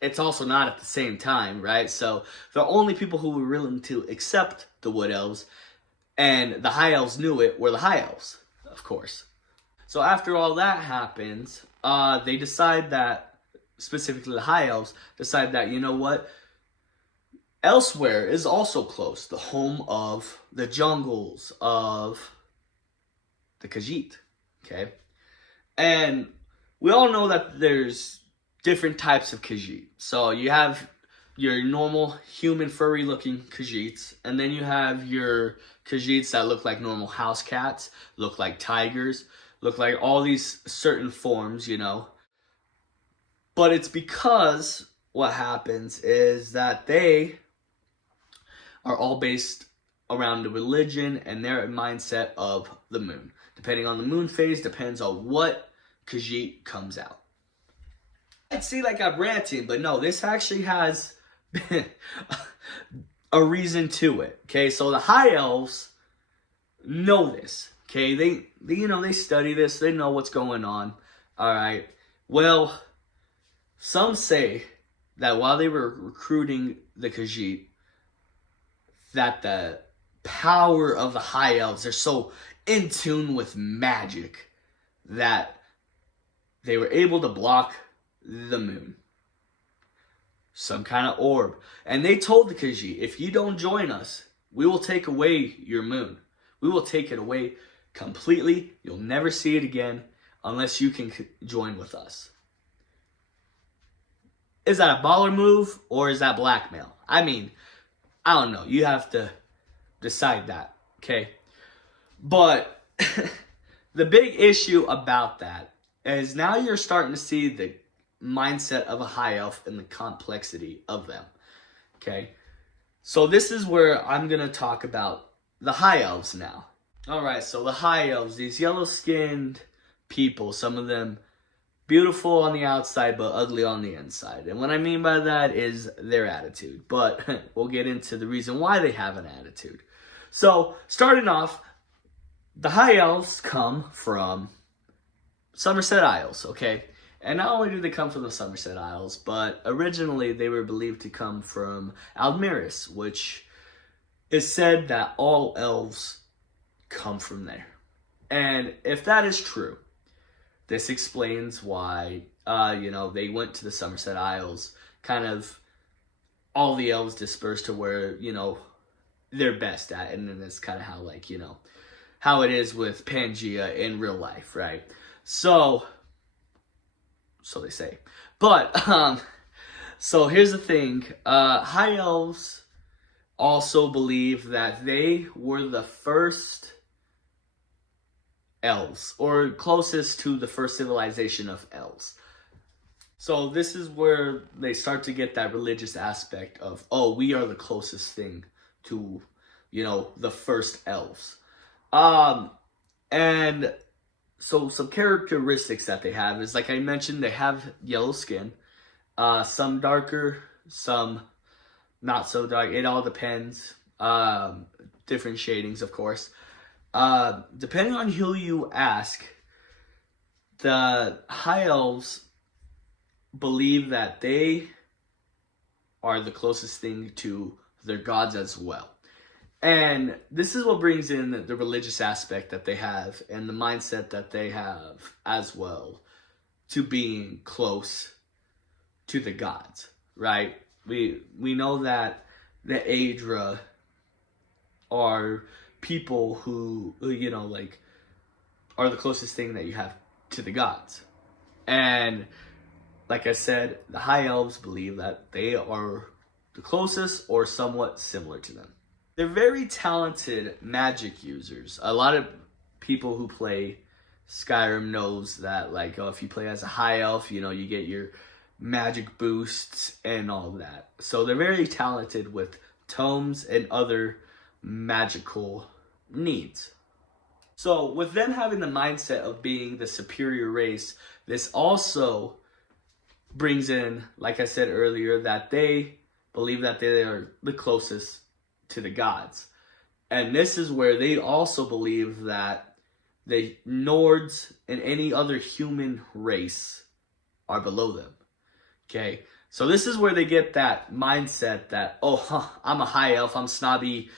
it's also not at the same time, right? So, the only people who were willing to accept the Wood Elves, and the High Elves knew it, were the High Elves, of course. So, after all that happens, they decide that, specifically the High Elves, decide that, you know what? Elsewhere is also close, the home of the jungles of the Khajiit, okay? And we all know that there's different types of Khajiit. So you have your normal human furry looking Khajiits, and then you have your Khajiits that look like normal house cats, look like tigers, look like all these certain forms, you know. But it's because what happens is that they are all based around the religion and their mindset of the moon. Depending on the moon phase, depends on what Khajiit comes out. I'd see like I'm ranting, but no, this actually has a reason to it. Okay, so the High Elves know this. Okay, they study this, they know what's going on. Alright. Well, some say that while they were recruiting the Khajiit, that the power of the High Elves are so in tune with magic that they were able to block the moon. Some kind of orb. And they told the Khajiit, if you don't join us, we will take away your moon. We will take it away completely. You'll never see it again unless you can join with us. Is that a baller move or is that blackmail? I mean, I don't know. You have to decide that, okay? But the big issue about that is now you're starting to see the mindset of a high elf and the complexity of them, okay? So this is where I'm going to talk about the high elves now. All right, so the high elves, these yellow-skinned people, some of them beautiful on the outside but ugly on the inside. And what I mean by that is their attitude. But we'll get into the reason why they have an attitude. So, starting off, the high elves come from Somerset Isles, okay? And not only do they come from the Somerset Isles, but originally they were believed to come from Aldmeris, which is said that all elves come from there. And if that is true, this explains why, they went to the Somerset Isles, kind of all the elves dispersed to where, they're best at. And then that's kind of how, how it is with Pangea in real life, right? So they say. But, so here's the thing. High elves also believe that they were the first elves, or closest to the first civilization of elves. So this is where they start to get that religious aspect of, oh, we are the closest thing to, the first elves. And so some characteristics that they have is, like I mentioned, they have yellow skin. Some darker, some not so dark. It all depends. Different shadings, of course. Depending on who you ask, the high elves believe that they are the closest thing to their gods as well. And this is what brings in the religious aspect that they have and the mindset that they have as well to being close to the gods, right? We know that the Aedra are people who, are the closest thing that you have to the gods. And like I said, the high elves believe that they are the closest or somewhat similar to them. They're very talented magic users. A lot of people who play Skyrim knows that, if you play as a high elf, you get your magic boosts and all that. So they're very talented with tomes and other magical needs. So with them having the mindset of being the superior race, this also brings in, like I said earlier, that they believe that they are the closest to the gods. And this is where they also believe that the Nords and any other human race are below them. Okay? So this is where they get that mindset that, I'm a high elf, I'm snobby,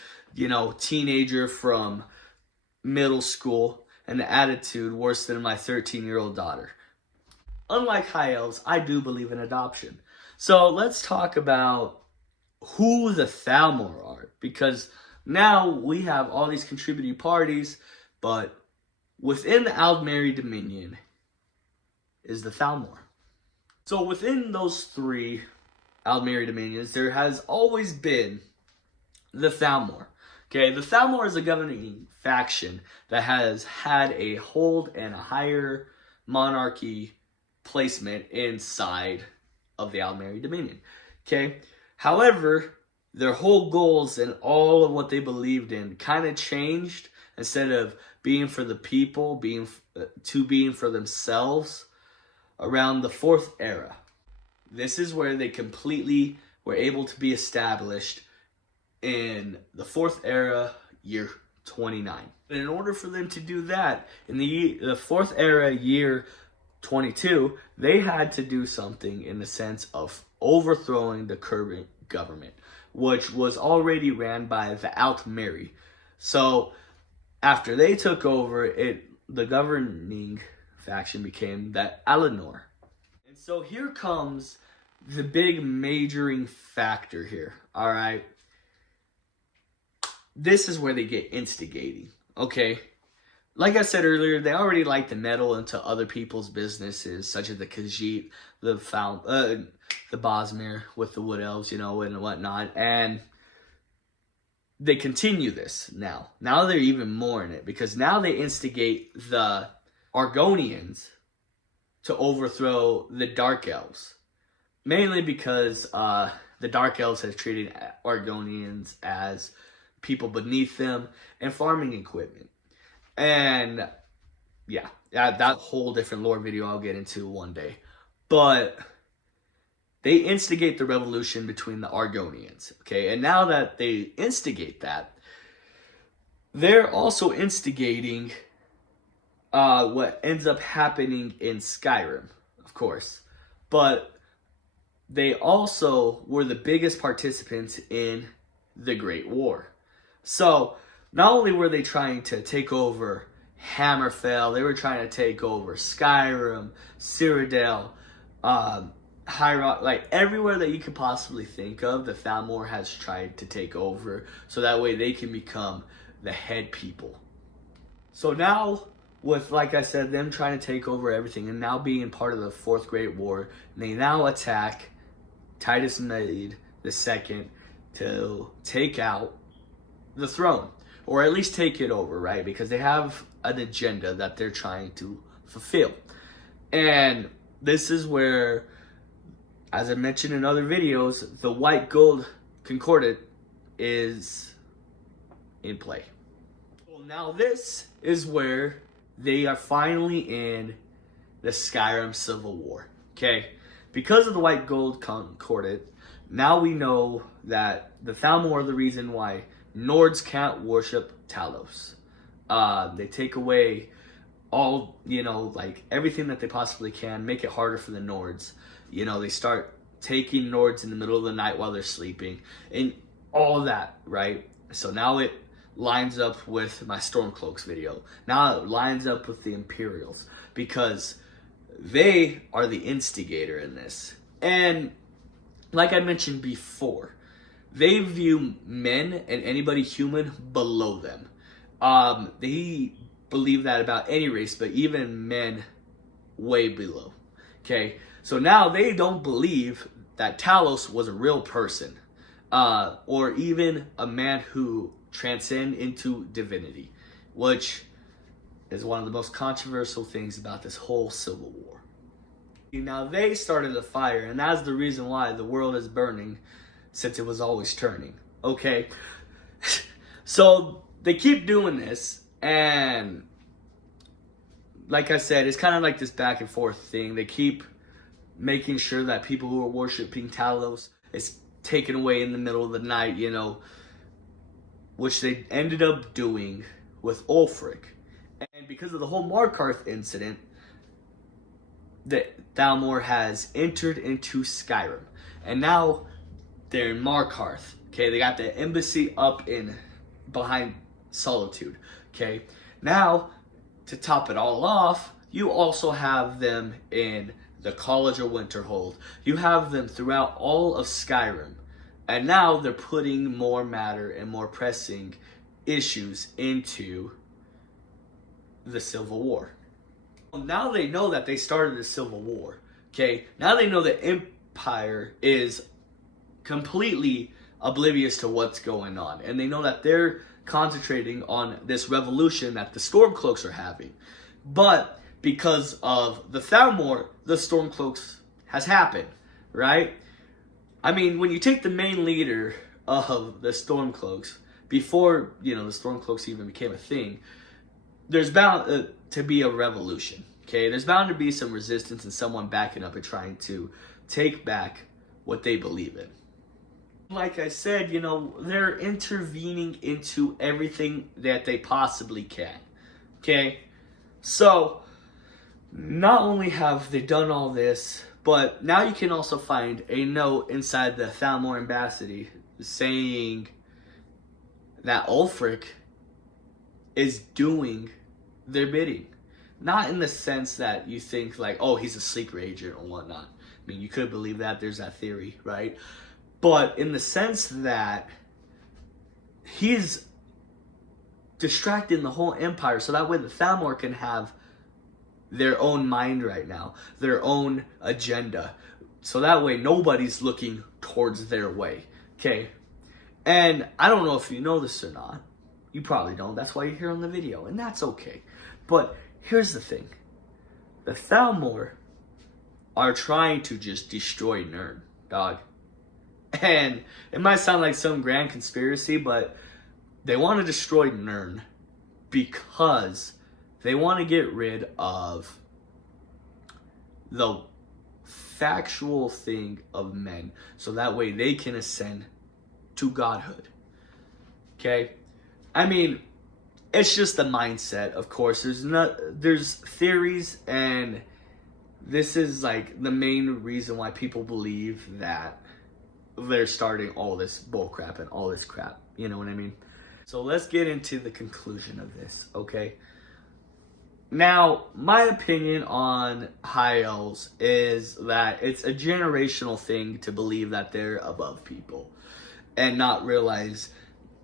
teenager from middle school, and the attitude worse than my 13-year-old daughter. Unlike high elves, I do believe in adoption. So let's talk about who the Thalmor are, because now we have all these contributing parties, but within the Aldmeri Dominion is the Thalmor. So within those three Aldmeri Dominions, there has always been the Thalmor. Okay, the Thalmor is a governing faction that has had a hold and a higher monarchy placement inside of the Aldmeri Dominion. Okay, however, their whole goals and all of what they believed in kind of changed. Instead of being for the people, being for themselves around the Fourth Era. This is where they completely were able to be established in the Fourth Era, year 29. And in order for them to do that, in the Fourth Era, year 22, they had to do something in the sense of overthrowing the current government, which was already ran by the Altmeri. So After they took over, the governing faction became that Eleanor. And so here comes the big majoring factor here, all right? This is where they get instigating, okay? Like I said earlier, they already like to meddle into other people's businesses, such as the Khajiit, the Bosmer with the Wood Elves, you know, and whatnot. And they continue this now. Now they're even more in it, because now they instigate the Argonians to overthrow the Dark Elves. Mainly because the Dark Elves have treated Argonians as people beneath them and farming equipment. And yeah, that whole different lore video I'll get into one day. But they instigate the revolution between the Argonians, okay? And now that they instigate that, they're also instigating what ends up happening in Skyrim, of course. But they also were the biggest participants in the Great War. So not only were they trying to take over Hammerfell, they were trying to take over Skyrim, Cyrodiil, High Rock, like everywhere that you could possibly think of, the Thalmor has tried to take over, so that way they can become the head people. So now, with, like I said, them trying to take over everything and now being part of the Fourth Great War, they now attack Titus Mede II to take out the throne, or at least take it over, right? Because they have an agenda that they're trying to fulfill. And this is where, as I mentioned in other videos, the white gold concordate is in play. Well, now this is where they are finally in the Skyrim Civil War, okay? Because of the white gold concordate, now we know that the Thalmor are the reason why Nords can't worship Talos. They take away all, you know, like everything that they possibly can, make it harder for the Nords. You know, they start taking Nords in the middle of the night while they're sleeping and all that, right? So now it lines up with my Stormcloaks video. Now it lines up with the Imperials, because they are the instigator in this. And like I mentioned before, they view men and anybody human below them. They believe that about any race, but even men way below. Okay, so now they don't believe that Talos was a real person, or even a man who transcended into divinity, which is one of the most controversial things about this whole Civil War. Now they started the fire, and that's the reason why the world is burning, since it was always turning. Okay, so they keep doing this, and like I said, it's kind of like this back and forth thing. They keep making sure that people who are worshiping Talos is taken away in the middle of the night, you know, which they ended up doing with Ulfric. And because of the whole Markarth incident, the Thalmor has entered into Skyrim. And now they're in Markarth. Okay, they got the embassy up in behind Solitude. Okay, now to top it all off, you also have them in the College of Winterhold. You have them throughout all of Skyrim. And now they're putting more matter and more pressing issues into the Civil War. Now they know that they started the Civil War. Okay, now they know the Empire is completely oblivious to what's going on. And they know that they're concentrating on this revolution that the Stormcloaks are having. But because of the Thalmor, the Stormcloaks has happened, right? I mean, when you take the main leader of the Stormcloaks, before, you know, the Stormcloaks even became a thing, there's bound to be a revolution, okay? There's bound to be some resistance and someone backing up and trying to take back what they believe in. Like I said, you know, they're intervening into everything that they possibly can, okay? So, not only have they done all this, but now you can also find a note inside the Thalmor embassy saying that Ulfric is doing their bidding. Not in the sense that you think like, oh, he's a sleeper agent or whatnot. I mean, you could believe that. There's that theory, right? But in the sense that he's distracting the whole empire so that way the Thalmor can have their own mind right now, their own agenda. So that way nobody's looking towards their way, okay? And I don't know if you know this or not. You probably don't. That's why you're here on the video, and that's okay. But here's the thing. The Thalmor are trying to just destroy Nirn, dog. And it might sound like some grand conspiracy, but they want to destroy Nirn because they want to get rid of the factual thing of men, so that way they can ascend to godhood. Okay? I mean, it's just the mindset, of course. There's theories, and this is like the main reason why people believe that they're starting all this bullcrap and all this crap. You know what I mean? So let's get into the conclusion of this, okay? Now, my opinion on high elves is that it's a generational thing to believe that they're above people and not realize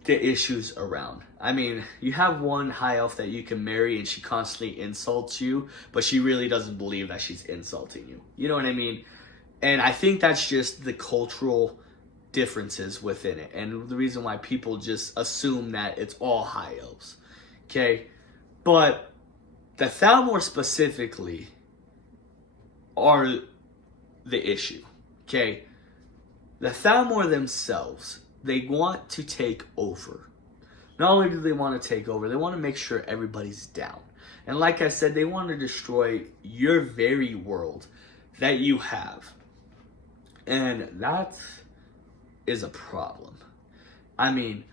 the issues around. I mean, you have one high elf that you can marry and she constantly insults you, but she really doesn't believe that she's insulting you. You know what I mean? And I think that's just the cultural differences within it, and the reason why people just assume that it's all high elves. Okay? But the Thalmor specifically are the issue. Okay? The Thalmor themselves, they want to take over. Not only do they want to take over, they want to make sure everybody's down. And like I said, they want to destroy your very world that you have. And that is a problem. I mean,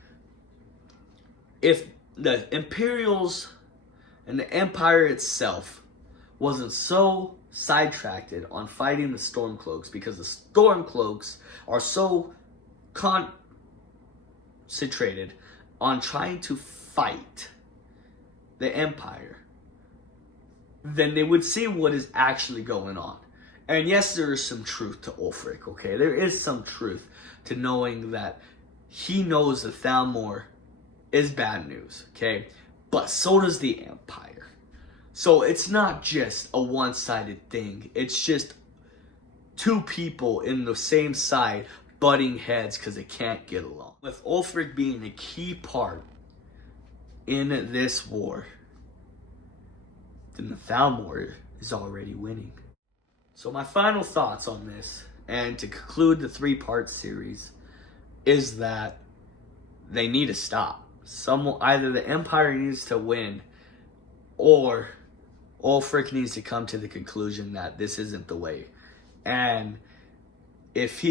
if the Imperials and the Empire itself wasn't so sidetracked on fighting the Stormcloaks, because the Stormcloaks are so concentrated on trying to fight the Empire, then they would see what is actually going on. And yes, there is some truth to Ulfric, okay? There is some truth to knowing that he knows the Thalmor is bad news, okay? But so does the Empire. So it's not just a one-sided thing. It's just two people in the same side butting heads because they can't get along. With Ulfric being a key part in this war, then the Thalmor is already winning. So my final thoughts on this, and to conclude the 3-part series, is that they need to stop. Either the Empire needs to win, or Ulfric needs to come to the conclusion that this isn't the way. And if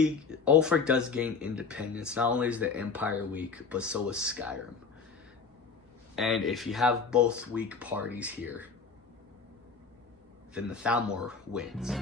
Ulfric does gain independence, not only is the Empire weak, but so is Skyrim. And if you have both weak parties here, then the Thalmor wins.